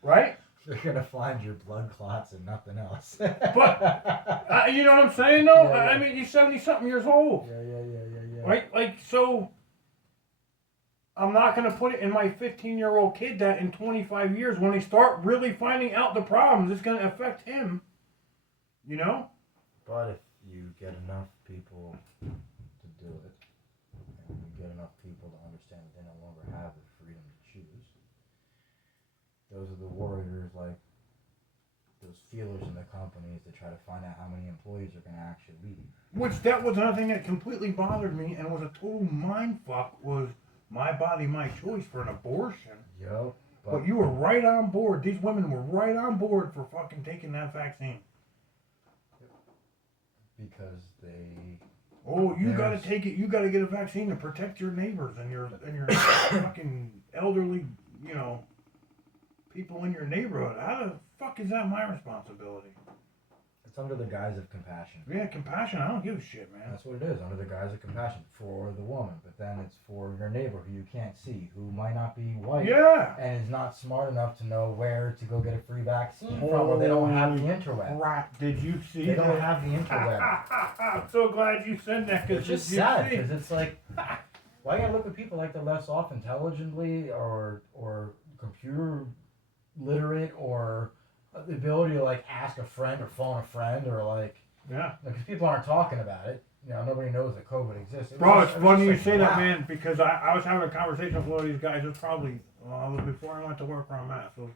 Right? They're gonna find your blood clots and nothing else. But, you know what I'm saying, though? Yeah, yeah. I mean, he's 70-something years old. Yeah. Right? Like, so I'm not going to put it in my 15-year-old kid that in 25 years, when they start really finding out the problems, it's going to affect him. You know? But if you get enough people to do it, and you get enough people to understand that they no longer have the freedom to choose, those are the warriors, like those feelers in the companies that try to find out how many employees are going to actually leave. Which, that was another thing that completely bothered me and was a total mindfuck, was my body, my choice for an abortion. Yup. But you were right on board. These women were right on board for fucking taking that vaccine. Because they... Oh, you gotta Yes. take it. You gotta get a vaccine to protect your neighbors and your fucking elderly, people in your neighborhood. How the fuck is that my responsibility? It's under the guise of compassion. Yeah, compassion. I don't give a shit, man. That's what it is, under the guise of compassion for the woman. But then it's for your neighbor who you can't see, who might not be white, Yeah. and is not smart enough to know where to go get a free vaccine from, or they don't have the interweb. Crap! Did you see They that? don't have the interweb. I'm so glad you said that, because It's just sad, because it's like, why gotta look at people like they're less off intelligently, or computer literate, or the ability to like ask a friend or phone a friend, or like, Yeah. because people aren't talking about it. Nobody knows that COVID exists. Bro, was it's just funny you like, say that, wow. man, because I was having a conversation with one of these guys. It was probably it was before I went to work where I'm at, so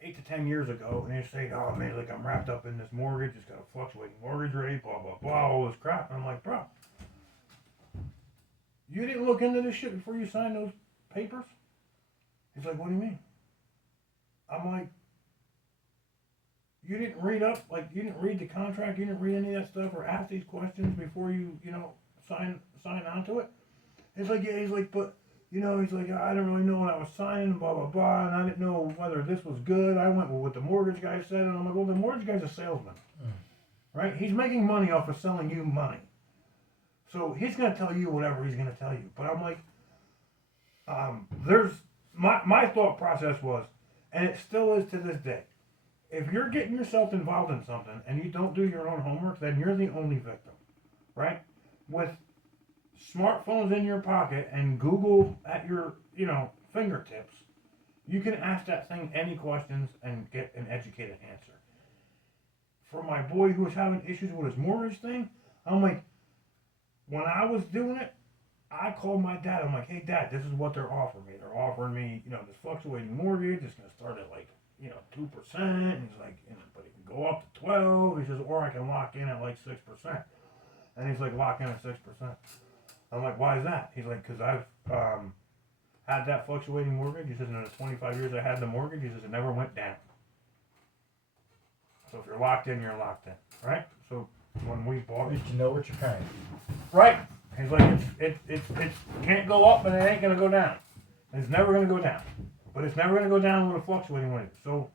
8 to 10 years ago, and they say, oh man, like I'm wrapped up in this mortgage, it's got a fluctuating mortgage rate, blah blah blah, all this crap. And I'm like, bro, you didn't look into this shit before you signed those papers? He's like, what do you mean? I'm like, you didn't read up, like you didn't read the contract, you didn't read any of that stuff, or ask these questions before you sign onto it. He's like, yeah, he's like, but he's like, I didn't really know what I was signing, blah blah blah, and I didn't know whether this was good. I went with what the mortgage guy said, and I'm like, well, the mortgage guy's a salesman, right? He's making money off of selling you money, so he's gonna tell you whatever he's gonna tell you. But I'm like, there's my thought process was, and it still is to this day. If you're getting yourself involved in something and you don't do your own homework, then you're the only victim, right? With smartphones in your pocket and Google at your, fingertips, you can ask that thing any questions and get an educated answer. For my boy who was having issues with his mortgage thing, I'm like, when I was doing it, I called my dad. I'm like, hey, Dad, this is what they're offering me. They're offering me, this fluctuating mortgage. It's going to start at like, 2%. He's like, but it can go up to 12. He says, or I can lock in at like 6%. And he's like, lock in at 6%. I'm like, why is that? He's like, because I've had that fluctuating mortgage. He says, in the 25 years I had the mortgage, he says, it never went down. So if you're locked in, you're locked in, right? So when we bought it, You know what you're paying. right? He's like, it can't go up, and it ain't gonna go down. It's never gonna go down, but it's never gonna go down with a fluctuating rate. So,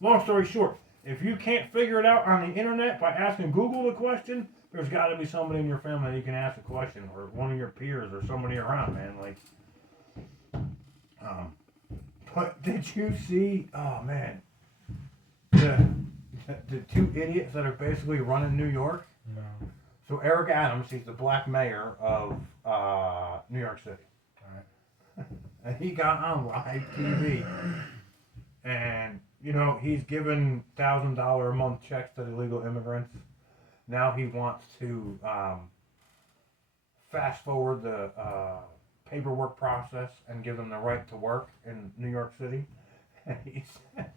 long story short, if you can't figure it out on the internet by asking Google the question, there's got to be somebody in your family that you can ask a question, or one of your peers, or somebody around, man. Like, but did you see? Oh man, the two idiots that are basically running New York. No. So Eric Adams, he's the black mayor of New York City. Alright. And he got on live TV. And, you know, he's given $1,000 a month checks to illegal immigrants. Now he wants to fast forward the paperwork process and give them the right to work in New York City. And he said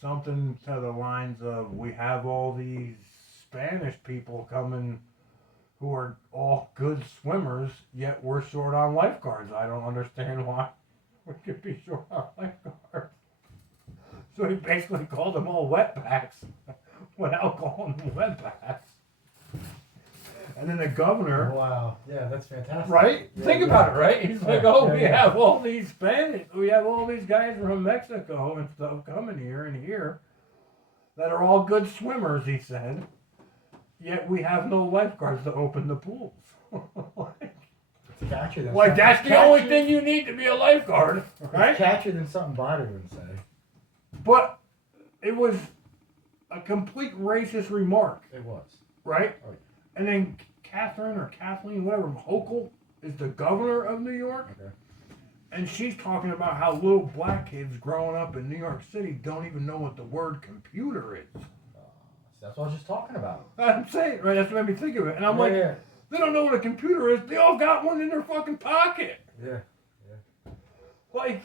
something to the lines of, we have all these Spanish people coming who are all good swimmers, yet we're short on lifeguards. I don't understand why we could be short on lifeguards. So he basically called them all wetbacks without calling them wetbacks. And then the governor, Wow. Yeah, that's fantastic. right? Yeah, Think yeah. about it, right? He's like, Yeah, oh, yeah, we yeah. have all these Spanish, we have all these guys from Mexico and stuff coming here and here that are all good swimmers, he said. Yet we have no lifeguards to open the pools. It's catchier than Like, something- that's the only thing you need to be a lifeguard, It's right? catchier than something Biden would say. But it was a complete racist remark, It was. right? Oh, yeah. And then Catherine or Kathleen, whatever, Hochul is the governor of New York. Okay. And she's talking about how little black kids growing up in New York City don't even know what the word computer is. That's what I was just talking about. I'm saying, right? That's what made me think of it. And I'm Yeah, like, yeah. they don't know what a computer is. They all got one in their fucking pocket. Yeah. Like,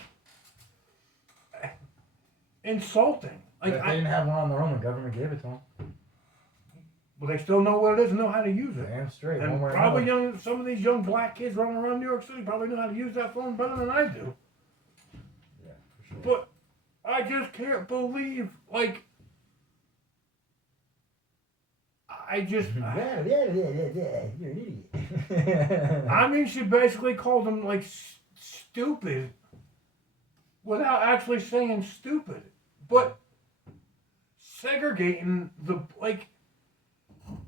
insulting. Like, If they didn't have one on their own, the government gave it to them. well, they still know what it is and know how to use it. Damn straight. And one way or probably another. some of these young black kids running around New York City probably know how to use that phone better than I do. Yeah, for sure. But I just can't believe, like, I just, yeah, you're an idiot. I mean, she basically called him, like, stupid without actually saying stupid. But segregating like,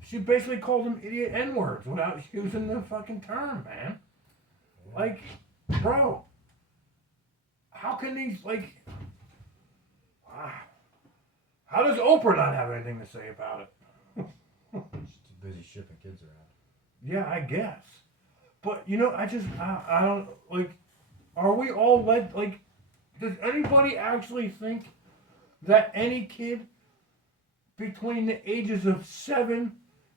she basically called him idiot N-words without using the fucking term, man. Like, bro, how can these, like, how does Oprah not have anything to say about it? She's too busy shipping kids around. Yeah, I guess. But, you know, I don't, like, are we all led, like, does anybody actually think that any kid between the ages of 7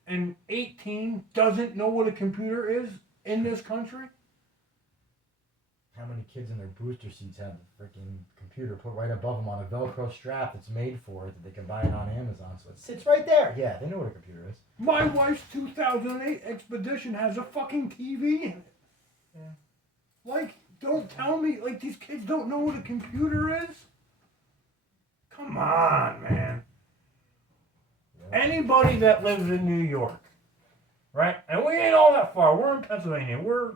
and 18 doesn't know what a computer is in this country? How many kids in their booster seats have the freaking computer put right above them on a Velcro strap that's made for it that they can buy it on Amazon? So it sits right there. Yeah, they know what a computer is. My wife's 2008 Expedition has a fucking TV in it. Yeah. Like, don't tell me, like, these kids don't know what a computer is? Come on, man. Yeah. Anybody that lives in New York, right? And we ain't all that far. We're in Pennsylvania. We're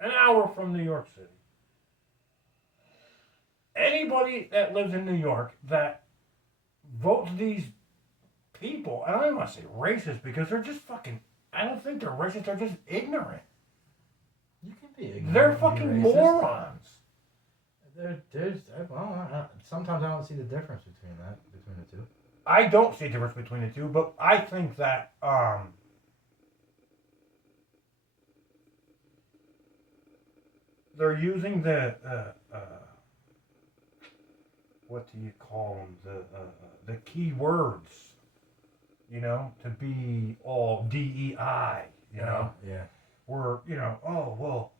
an hour from New York City. Anybody that lives in New York that votes these people, I don't even want to say racist because they're just fucking, I don't think they're racist, they're just ignorant. You can be ignorant. They're and be fucking racist. morons. Sometimes I don't see the difference between the two. I don't see a difference between the two, but I think that, they're using the what do you call them, the key words, you know, to be all DEI, you know, Yeah. where, you know, oh well,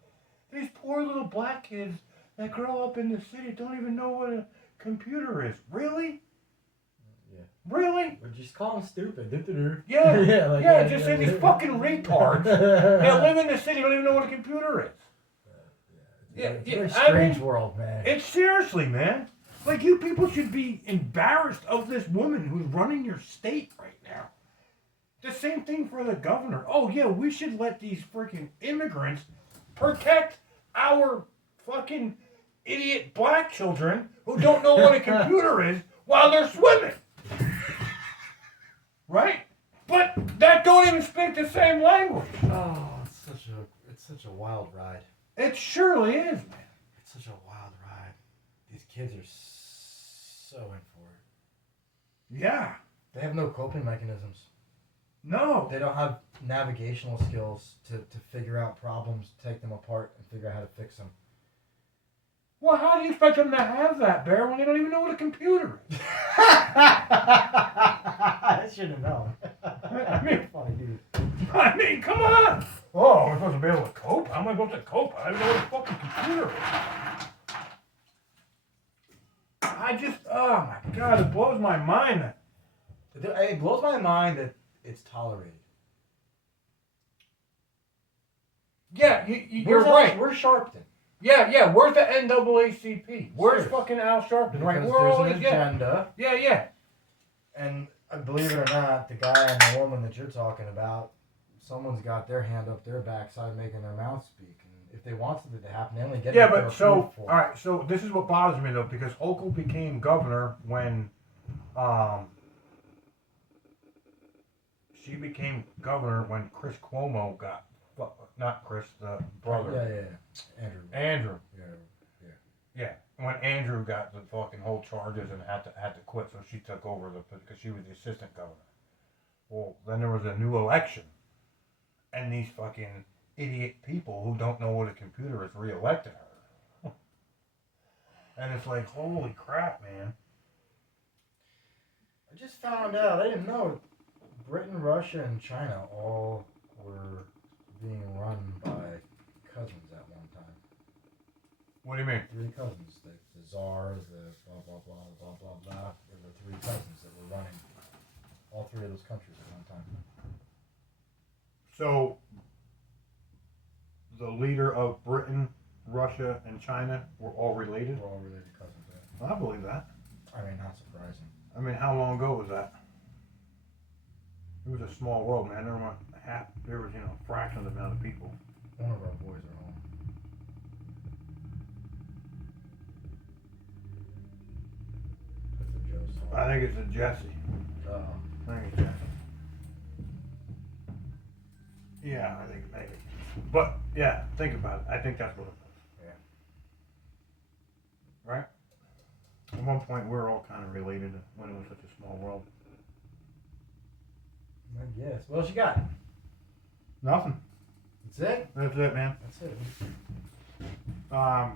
these poor little black kids that grow up in the city don't even know what a computer is. Really? Yeah. Really? Or just call them stupid. Do-do-do. Yeah. like, Yeah, just say these fucking retards that live in the city don't even know what a computer is. It's a Yeah, very I strange mean, world, man. It's seriously, man. Like, you people should be embarrassed of this woman who's running your state right now. The same thing for the governor. Oh, yeah, we should let these freaking immigrants protect our fucking idiot black children who don't know what a computer is while they're swimming. Right? But that don't even speak the same language. Oh, it's such a wild ride. It surely is, man. It's such a wild ride. These kids are so in for it. Yeah. They have no coping mechanisms. No. They don't have navigational skills to figure out problems, take them apart, and figure out how to fix them. Well, how do you expect them to have that, Bear, when they don't even know what a computer is? I should have known. I mean, funny dude. I mean, come on! Oh, we're supposed to be able to cope? How am I supposed to cope? I don't know what a fucking computer is. I just, oh my God, it blows my mind that. It blows my mind that it's tolerated. Yeah, you're right. Where's Sharpton? Yeah, where's the NAACP? Where's Sure. fucking Al Sharpton? Right, Because we're there's all an agenda, yeah. and believe it or not, the guy and the woman that you're talking about, someone's got their hand up their backside making their mouth speak. And if they want something to happen, they only get Yeah, what they're but so, approved for. alright, so this is what bothers me though, because Hochul became governor when, she became governor when Chris Cuomo got, not Chris, the brother. Yeah. Andrew. Yeah. When Andrew got the fucking whole charges and had to quit, so she took over because she was the assistant governor. Well, then there was a new election, and these fucking idiot people who don't know what a computer is reelected her. And it's like, holy crap, man. I just found out. I didn't know. Britain, Russia, and China all were being run by cousins at one time. What do you mean? 3 cousins. The Tsar, the blah, blah, blah, blah, blah, blah. There were 3 cousins that were running all 3 of those countries at one time. So, the leader of Britain, Russia, and China were all related? We're all related cousins. Yeah. I believe that. I mean, not surprising. I mean, how long ago was that? It was a small world, man. There was, a fraction of the amount of people. One of our boys are home. That's a Joe's song. I think it's a Jesse. Uh-oh. I think it's Jesse. Yeah, I think maybe. But, yeah, think about it. I think that's what it was. Yeah. Right? At one point, we were all kind of related when it was such a small world. I guess. What else you got? Nothing. That's it? That's it, man. That's it. I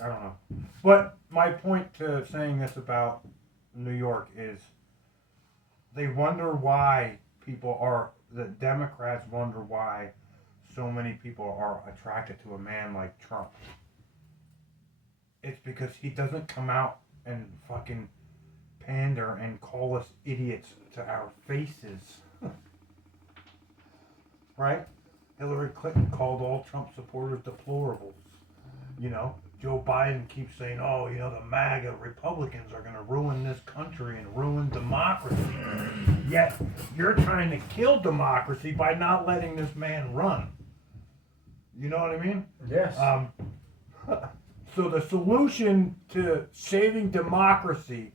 don't know. But my point to saying this about New York is they wonder why the Democrats wonder why so many people are attracted to a man like Trump. It's because he doesn't come out and fucking pander and call us idiots to our faces. Right? Hillary Clinton called all Trump supporters deplorables. Joe Biden keeps saying, the MAGA Republicans are going to ruin this country and ruin democracy. Yet, you're trying to kill democracy by not letting this man run. You know what I mean? Yes. So the solution to saving democracy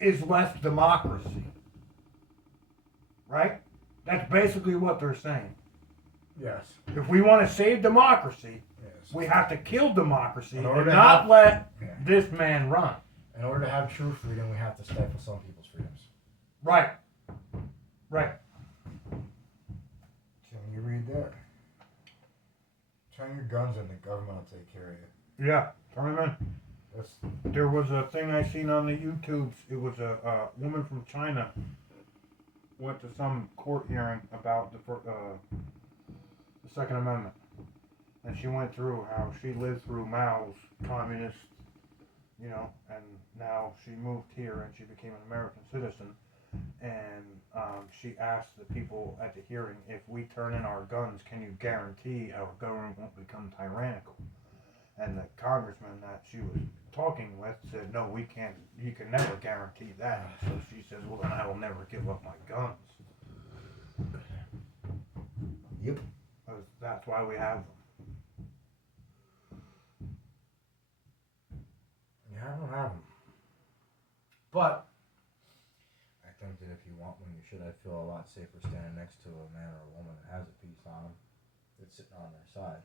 is less democracy. Right? That's basically what they're saying. Yes. If we want to save democracy, Yes. we have to kill democracy In order and to not have- let Yeah. this man run. In order to have true freedom, we have to stifle some people's freedoms. Right. Right. Can you read that? Turn your guns in, the government will take care of you. Yeah. Turn them in. That's, There was a thing I seen on the YouTubes. It was a woman from China went to some court hearing about the Second Amendment, and she went through how she lived through Mao's communist, you know, and now she moved here and she became an American citizen. And she asked the people at the hearing, if we turn in our guns, can you guarantee our government won't become tyrannical? And the congressman that she was talking with said, no, we can't, you can never guarantee that. So she says, well, then I will never give up my guns. Yep. 'Cause that's why we have them. Yeah, I don't have them. But I think that if you want one, you should. I feel a lot safer standing next to a man or a woman that has a piece on them that's sitting on their side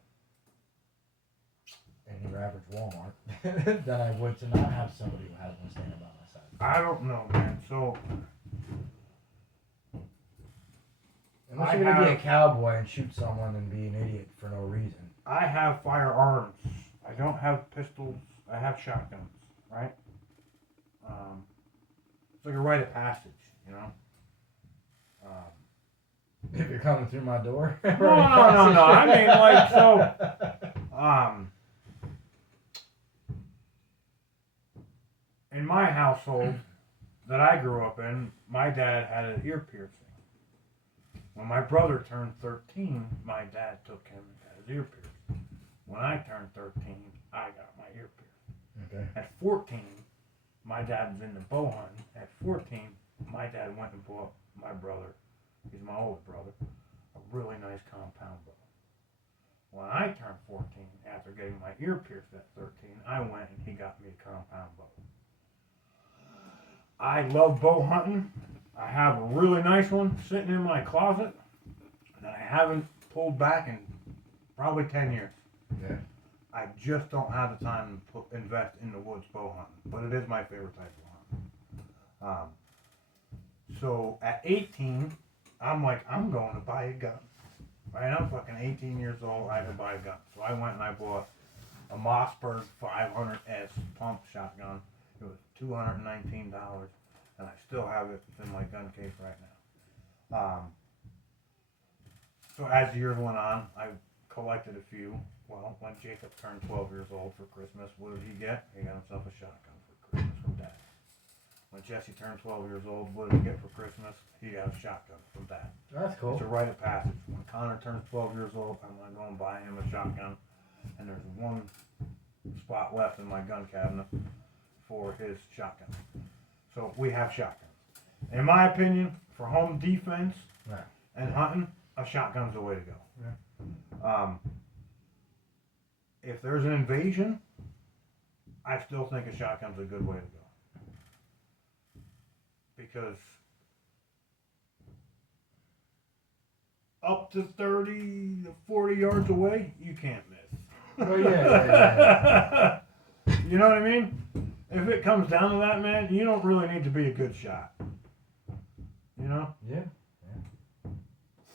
in your average Walmart than I would to not have somebody who has one standing by my side. I don't know, man. So Unless you're gonna be a cowboy and shoot someone and be an idiot for no reason. I have firearms. I don't have pistols. I have shotguns, right? It's like a rite of passage, you know? If you're coming through my door. No. I mean, like, so, in my household that I grew up in, my dad had an ear piercing. When my brother turned 13, my dad took him and got his ear pierced. When I turned 13, I got my ear pierced. Okay. At 14, my dad was into bow hunting. At 14, my dad went and bought my brother, he's my older brother, a really nice compound bow. When I turned 14, after getting my ear pierced at 13, I went and he got me a compound bow. I love bow hunting. I have a really nice one sitting in my closet that I haven't pulled back in probably 10 years. Yeah. I just don't have the time to invest in the woods bow hunting, but it is my favorite type of hunting. So at 18, I'm like, I'm going to buy a gun. Right? I'm fucking 18 years old. I had to buy a gun. So I went and I bought a Mossberg 500S pump shotgun. It was $219, and I still have it in my gun case right now. So as the years went on, I collected a few. Well, when Jacob turned 12 years old for Christmas, what did he get? He got himself a shotgun for Christmas from Dad. When Jesse turned 12 years old, what did he get for Christmas? He got a shotgun from Dad. That's cool. It's a rite of passage. When Connor turns 12 years old, I'm going to buy him a shotgun. And there's one spot left in my gun cabinet for his shotgun. So we have shotguns. In my opinion, for home defense and hunting, a shotgun's the way to go. Yeah. If there's an invasion, I still think a shotgun's a good way to go. Because up to 30 to 40 yards away, you can't miss. Oh, yeah. You know what I mean? If it comes down to that, man, you don't really need to be a good shot. You know? Yeah.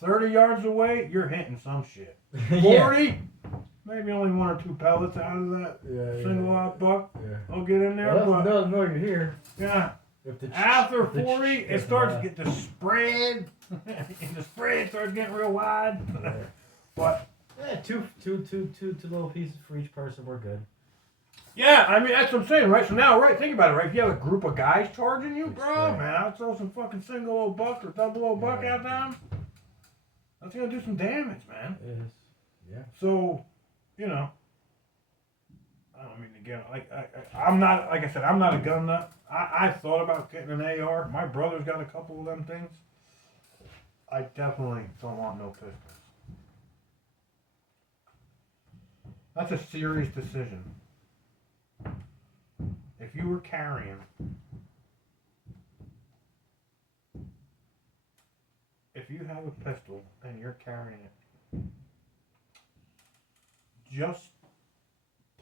30 yards away, you're hitting some shit. 40, Yeah. maybe only one or two pellets out of that single out buck. Yeah. I'll get in there, Well, but doesn't know you're here. yeah. If the After if the 40, it doesn't starts to matter. get the spread. The spread starts getting real wide. Yeah. But Yeah, two little pieces for each person. We're good. yeah, I mean that's what I'm saying, right? So now, right, think about it, right? If you have a group of guys charging you, bro, Right. man, I'll throw some fucking single old buck or double old buck Yeah. out there. That's gonna do some damage, man. It is. Yeah. So, you know, I don't mean to get like I'm not, like I said, I'm not a gun nut. I thought about getting an AR. My brother's got a couple of them things. I definitely don't want no pistols. That's a serious decision. If you were carrying, if you have a pistol and you're carrying it, just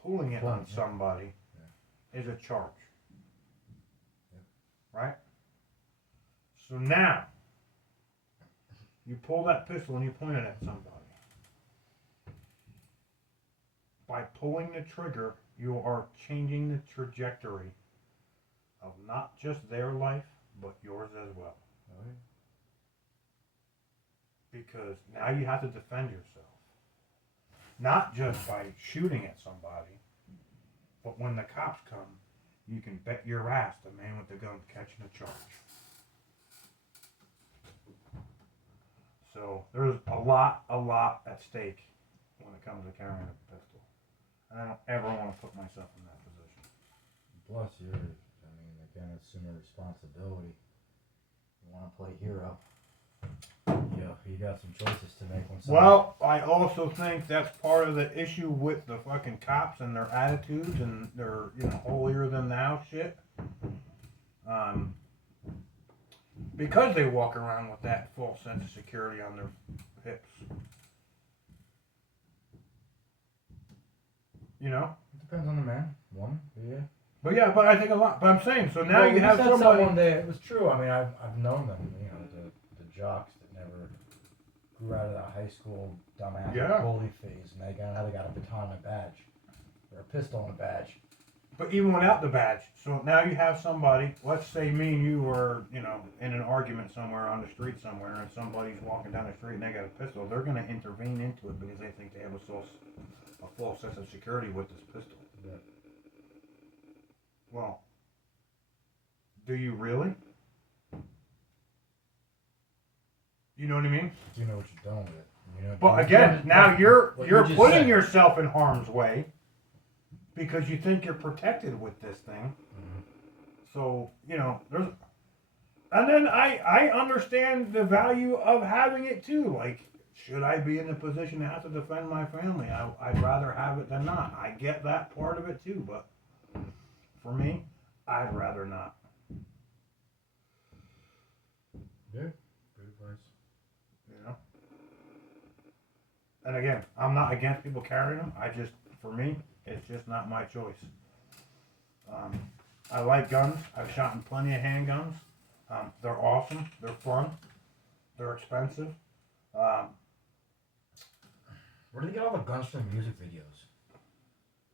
pulling it on somebody is a charge. Right? So now, you pull that pistol and you point it at somebody. By pulling the trigger, you are changing the trajectory of not just their life, but yours as well. Because now you have to defend yourself. Not just by shooting at somebody, but when the cops come, you can bet your ass the man with the gun's catching a charge. So there's a lot at stake when it comes to carrying a pistol. And I don't ever want to put myself in that position. Plus, again, assume a responsibility. You want to play hero. Yeah, you got some choices to make. Well, I also think that's part of the issue with the fucking cops and their attitudes and their, holier than thou shit. Because they walk around with that false sense of security on their hips. It depends on the man, woman, yeah. But I think a lot. But I'm saying, so now you have somebody. Someone that it was true. I mean, I've known them. The jocks that never grew out of that high school dumbass bully phase, and they got a baton and a badge, or a pistol and a badge. But even without the badge, so now you have somebody. Let's say me and you were, in an argument somewhere on the street somewhere, and somebody's walking down the street and they got a pistol. They're going to intervene into it because they think they have a false sense of security with this pistol. Yeah. Well, do you really? You know what I mean? You know what you're doing with it. But again, now you're just putting said. yourself in harm's way because you think you're protected with this thing. Mm-hmm. So, there's... And then I understand the value of having it too. Like, should I be in the position to have to defend my family? I'd rather have it than not. I get that part of it too, but for me, I'd rather not. Yeah, good advice. And again, I'm not against people carrying them. For me, it's just not my choice. I like guns. I've shot in plenty of handguns. They're awesome. They're fun. They're expensive. Where do they get all the guns from music videos?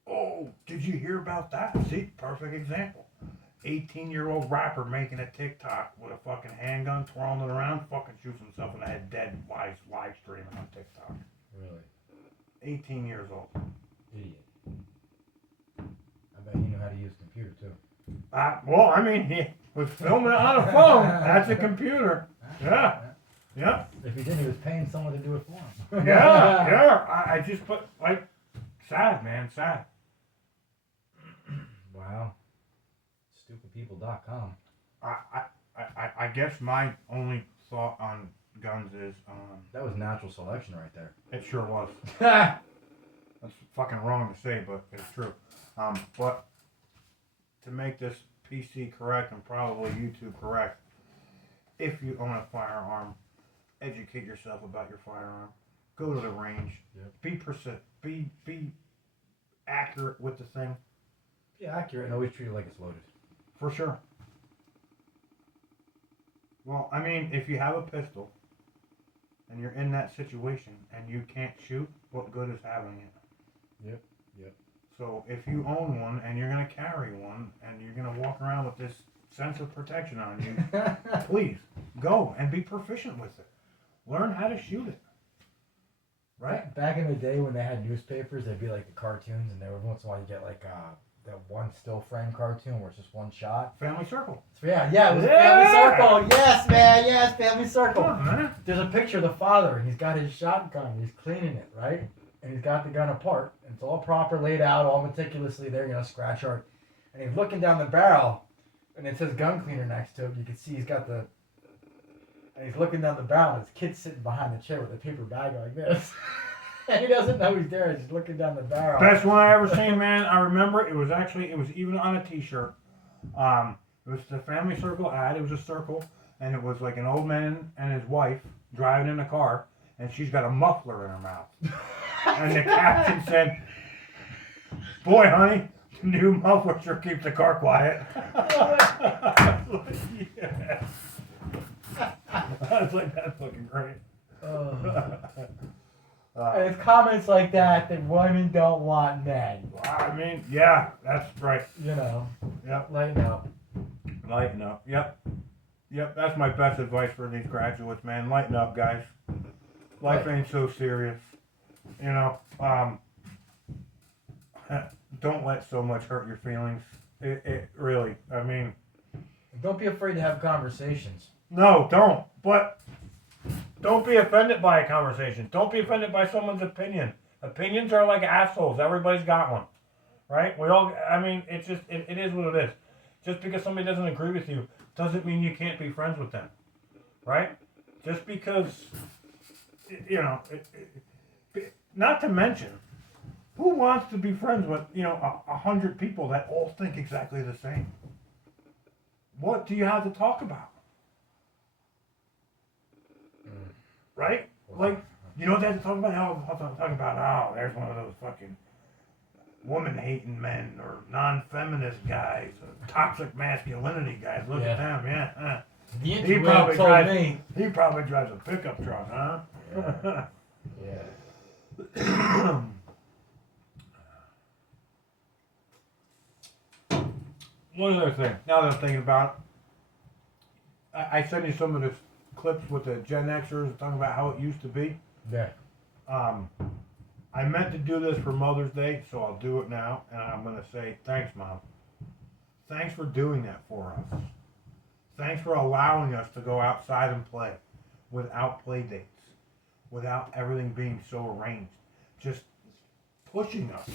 Oh, did you hear about that? See, perfect example. 18-year-old rapper making a TikTok with a fucking handgun, twirling it around, fucking shoots himself in the head dead, live streaming on TikTok. Really? 18 years old. Idiot. I bet he knew how to use a computer too. Well, I mean, he was filming it on a phone. That's a computer. Yeah. Yeah. If he didn't, he was paying someone to do it for him. Yeah. I just put, sad, man, sad. Wow. StupidPeople.com. I guess my only thought on guns is, That was natural selection right there. it sure was. That's fucking wrong to say, but it's true. But to make this PC correct and probably YouTube correct, if you own a firearm, educate yourself about your firearm. Go to the range. Yep. Be accurate with the thing. Be accurate and always treat it like it's loaded. For sure. Well, I mean, if you have a pistol and you're in that situation and you can't shoot, what good is having it? Yep. So if you own one and you're going to carry one and you're going to walk around with this sense of protection on you, please go and be proficient with it. Learn how to shoot it. Right? Back in the day when they had newspapers, they'd be like the cartoons, and every once in a while you get like that one still frame cartoon where it's just one shot. Family Circle. So yeah, it was Family Circle. Yes, man, yes, Family Circle. Come on, man. There's a picture of the father, and he's got his shotgun, he's cleaning it, right? And he's got the gun apart, and it's all proper, laid out, all meticulously there, scratch art. And he's looking down the barrel, and it says gun cleaner next to him. You can see he's got the... And he's looking down the barrel, and his kid's sitting behind the chair with a paper bag like this. And he doesn't know he's there. He's just looking down the barrel. Best one I ever seen, man. I remember it was even on a t-shirt. It was the Family Circle ad. It was a circle, and it was like an old man and his wife driving in a car, and she's got a muffler in her mouth. And the captain said, "Boy, honey, the new muffler sure keeps the car quiet." Yes. I was like, that's fucking great. And it's comments like that women don't want men. I mean, yeah, that's right. Yep. Lighten up. Lighten up. Yep. That's my best advice for these graduates, man. Lighten up, guys. Life ain't so serious. Don't let so much hurt your feelings. It really be afraid to have conversations. No, don't. But don't be offended by a conversation. Don't be offended by someone's opinion. Opinions are like assholes. Everybody's got one, right? We all. I mean, it's just it is what it is. Just because somebody doesn't agree with you doesn't mean you can't be friends with them, right? Just because, you know. Not to mention, who wants to be friends with 100 people that all think exactly the same? What do you have to talk about? Right? Like, you know what they have to talk about? I'll talk about, there's one of those fucking woman-hating men or non-feminist guys, or toxic masculinity guys. Look at them, yeah. The He interweb probably told drives. me. He probably drives a pickup truck, huh? Yeah. One other thing. Now that I'm thinking about it, I sent you some of the clips with the Gen Xers talking about how it used to be. Yeah. I meant to do this for Mother's Day, so I'll do it now, and I'm going to say thanks, Mom. Thanks for doing that for us. Thanks for allowing us to go outside and play without play dates, without everything being so arranged. Just pushing us.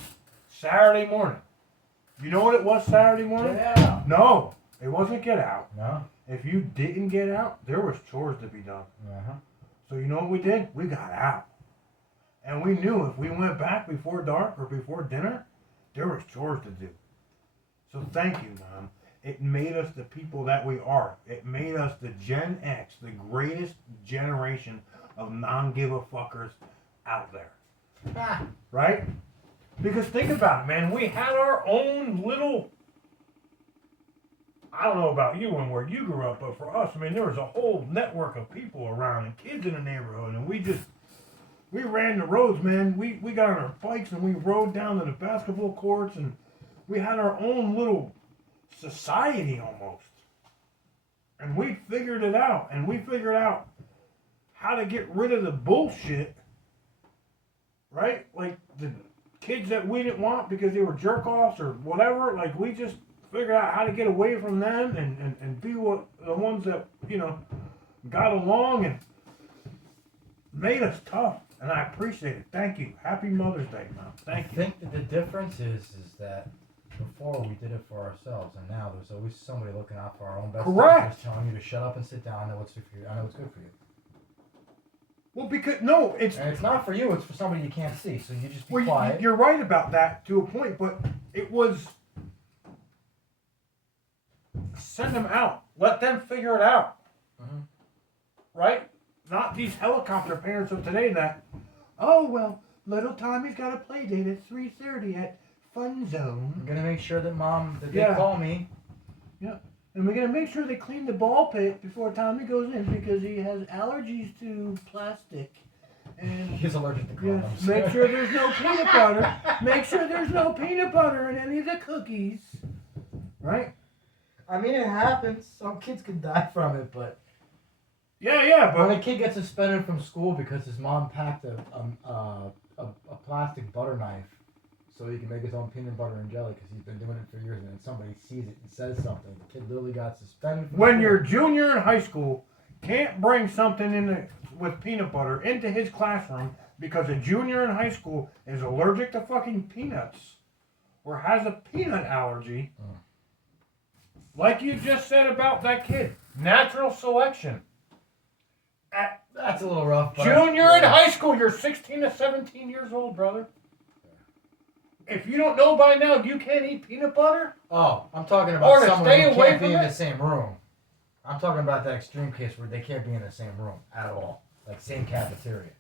Saturday morning. You know what it was Saturday morning? Yeah. No, it wasn't get out. No. If you didn't get out, there was chores to be done. Uh-huh. So you know what we did? We got out. And we knew if we went back before dark or before dinner, there was chores to do. So thank you, Mom. It made us the people that we are. It made us the Gen X, the greatest generation of non-give-a-fuckers out there. Ah. Right? Because think about it, man. We had our own little... I don't know about you and where you grew up, but for us, I mean, there was a whole network of people around and kids in the neighborhood, and we ran the roads, man. We got on our bikes and we rode down to the basketball courts, and we had our own little society almost. And we figured it out, and we figured out how to get rid of the bullshit, right? Like the kids that we didn't want because they were jerk-offs or whatever, like we just figured out how to get away from them and be what the ones that, got along and made us tough. And I appreciate it. Thank you. Happy Mother's Day, Mom. Thank you. I think that the difference is that before we did it for ourselves, and now there's always somebody looking out for our own best Correct. interest, telling you to shut up and sit down. I know what's good for you. I know what's good for you. Well, because, no, it's... And it's not for you. It's for somebody you can't see. So you just be Well, quiet. you're right about that to a point, but it was... Send them out. Let them figure it out. Mhm. Right? Not these helicopter parents of today that, oh, well, little Tommy's got a play date at 3:30 at Fun Zone. I'm gonna make sure that they Yeah. call me. And we're going to make sure they clean the ball pit before Tommy goes in because he has allergies to plastic. And He's allergic to yeah, condoms. make sure there's no peanut butter. Make sure there's no peanut butter in any of the cookies. Right? I mean, it happens. Some kids could die from it, but Yeah, when but a kid gets suspended from school because his mom packed a plastic butter knife so he can make his own peanut butter and jelly because he's been doing it for years, and then somebody sees it and says something, the kid literally got suspended from when school. your junior in high school can't bring something with peanut butter into his classroom because a junior in high school is allergic to fucking peanuts or has a peanut allergy, like you just said about that kid, natural selection. That's a little rough. But Junior in high school, you're 16 to 17 years old, brother. If you don't know by now, you can't eat peanut butter? Oh, I'm talking Or about to someone stay who away can't be from in it? the same room. I'm talking about that extreme case where they can't be in the same room at all. Like same cafeteria.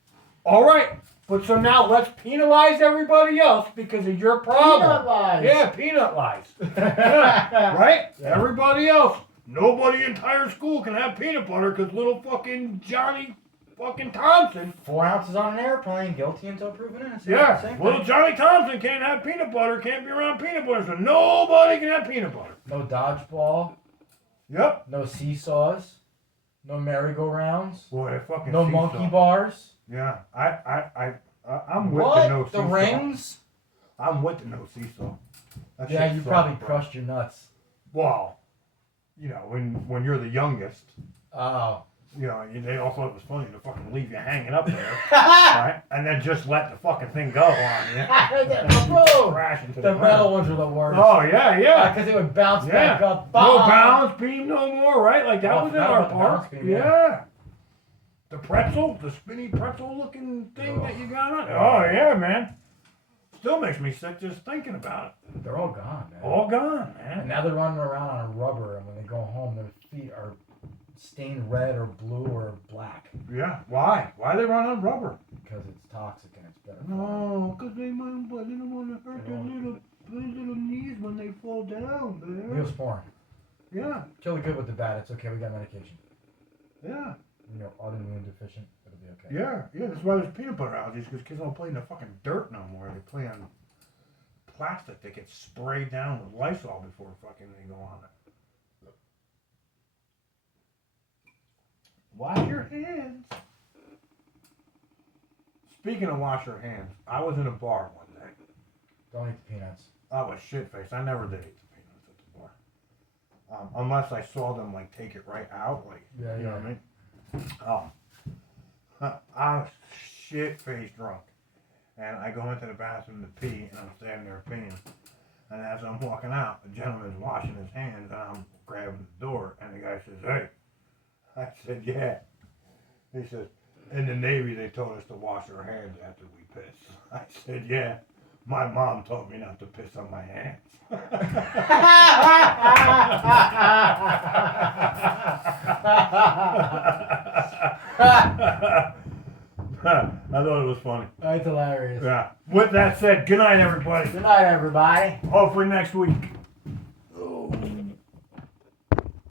All right, but so now let's penalize everybody else because of your problem. Peanut lies. Yeah, peanut lies. Yeah, right? Yeah. Everybody else. Nobody in entire school can have peanut butter because little fucking Johnny fucking Thompson. 4 ounces on an airplane, guilty until proven innocent. Yeah, Same little thing. Johnny Thompson can't have peanut butter, can't be around peanut butter, so nobody can have peanut butter. No dodgeball, Yep. no seesaws, no merry-go-rounds, Boy, that fucking no seesaw. monkey bars. Yeah, I'm with What? the no The seesaw. rings? I'm with the no seesaw. That Yeah, shit you sucks, probably bro. crushed your nuts. Wow. you know, when you're the youngest, Oh. you know, they all thought it was funny to fucking leave you hanging up there, right? And then just let the fucking thing go on you. And then you Boom! crash into The the metal ground. ones are the worst. Oh, yeah, yeah. Because it would bounce Yeah. back up. No Bah! balance beam no more, right? Like that Oh, I was in forgot our about the balance park. beam, Yeah. yeah. The pretzel, the spinny pretzel looking thing that Ugh. you got on. Oh yeah, man. Still makes me sick just thinking about it. They're all gone, man. All gone, And man. now they're running around on rubber, and when they go home, their feet are stained red or blue or black Yeah. Why? Why they run on rubber? because it's toxic and it's better. for them. No, because they don't want to hurt their little knees when they fall down, man. Neosporin. Yeah, Kill the good with the bad. It's okay. We got medication. yeah, You know, autoimmune deficient. It'll be okay. yeah. That's why there's peanut butter allergies, because kids don't play in the fucking dirt no more. They play on plastic that gets sprayed down with Lysol before fucking they go on it. Wash your hands. Speaking of wash your hands, I was in a bar one day. Don't eat the peanuts. I was shit faced. I never did eat the peanuts at the bar, unless I saw them like take it right out, like Yeah, you know what I mean. I was shit faced drunk, and I go into the bathroom to pee, and I'm standing there peeing, and as I'm walking out, the gentleman's washing his hands, and I'm grabbing the door, and the guy says, "Hey." I said, "Yeah." He says, "In the Navy, they told us to wash our hands after we piss." I said, "Yeah. My mom taught me not to piss on my hands." I thought it was funny. That's hilarious. Yeah. With that said, good night, everybody. Good night, everybody. Hopefully next week.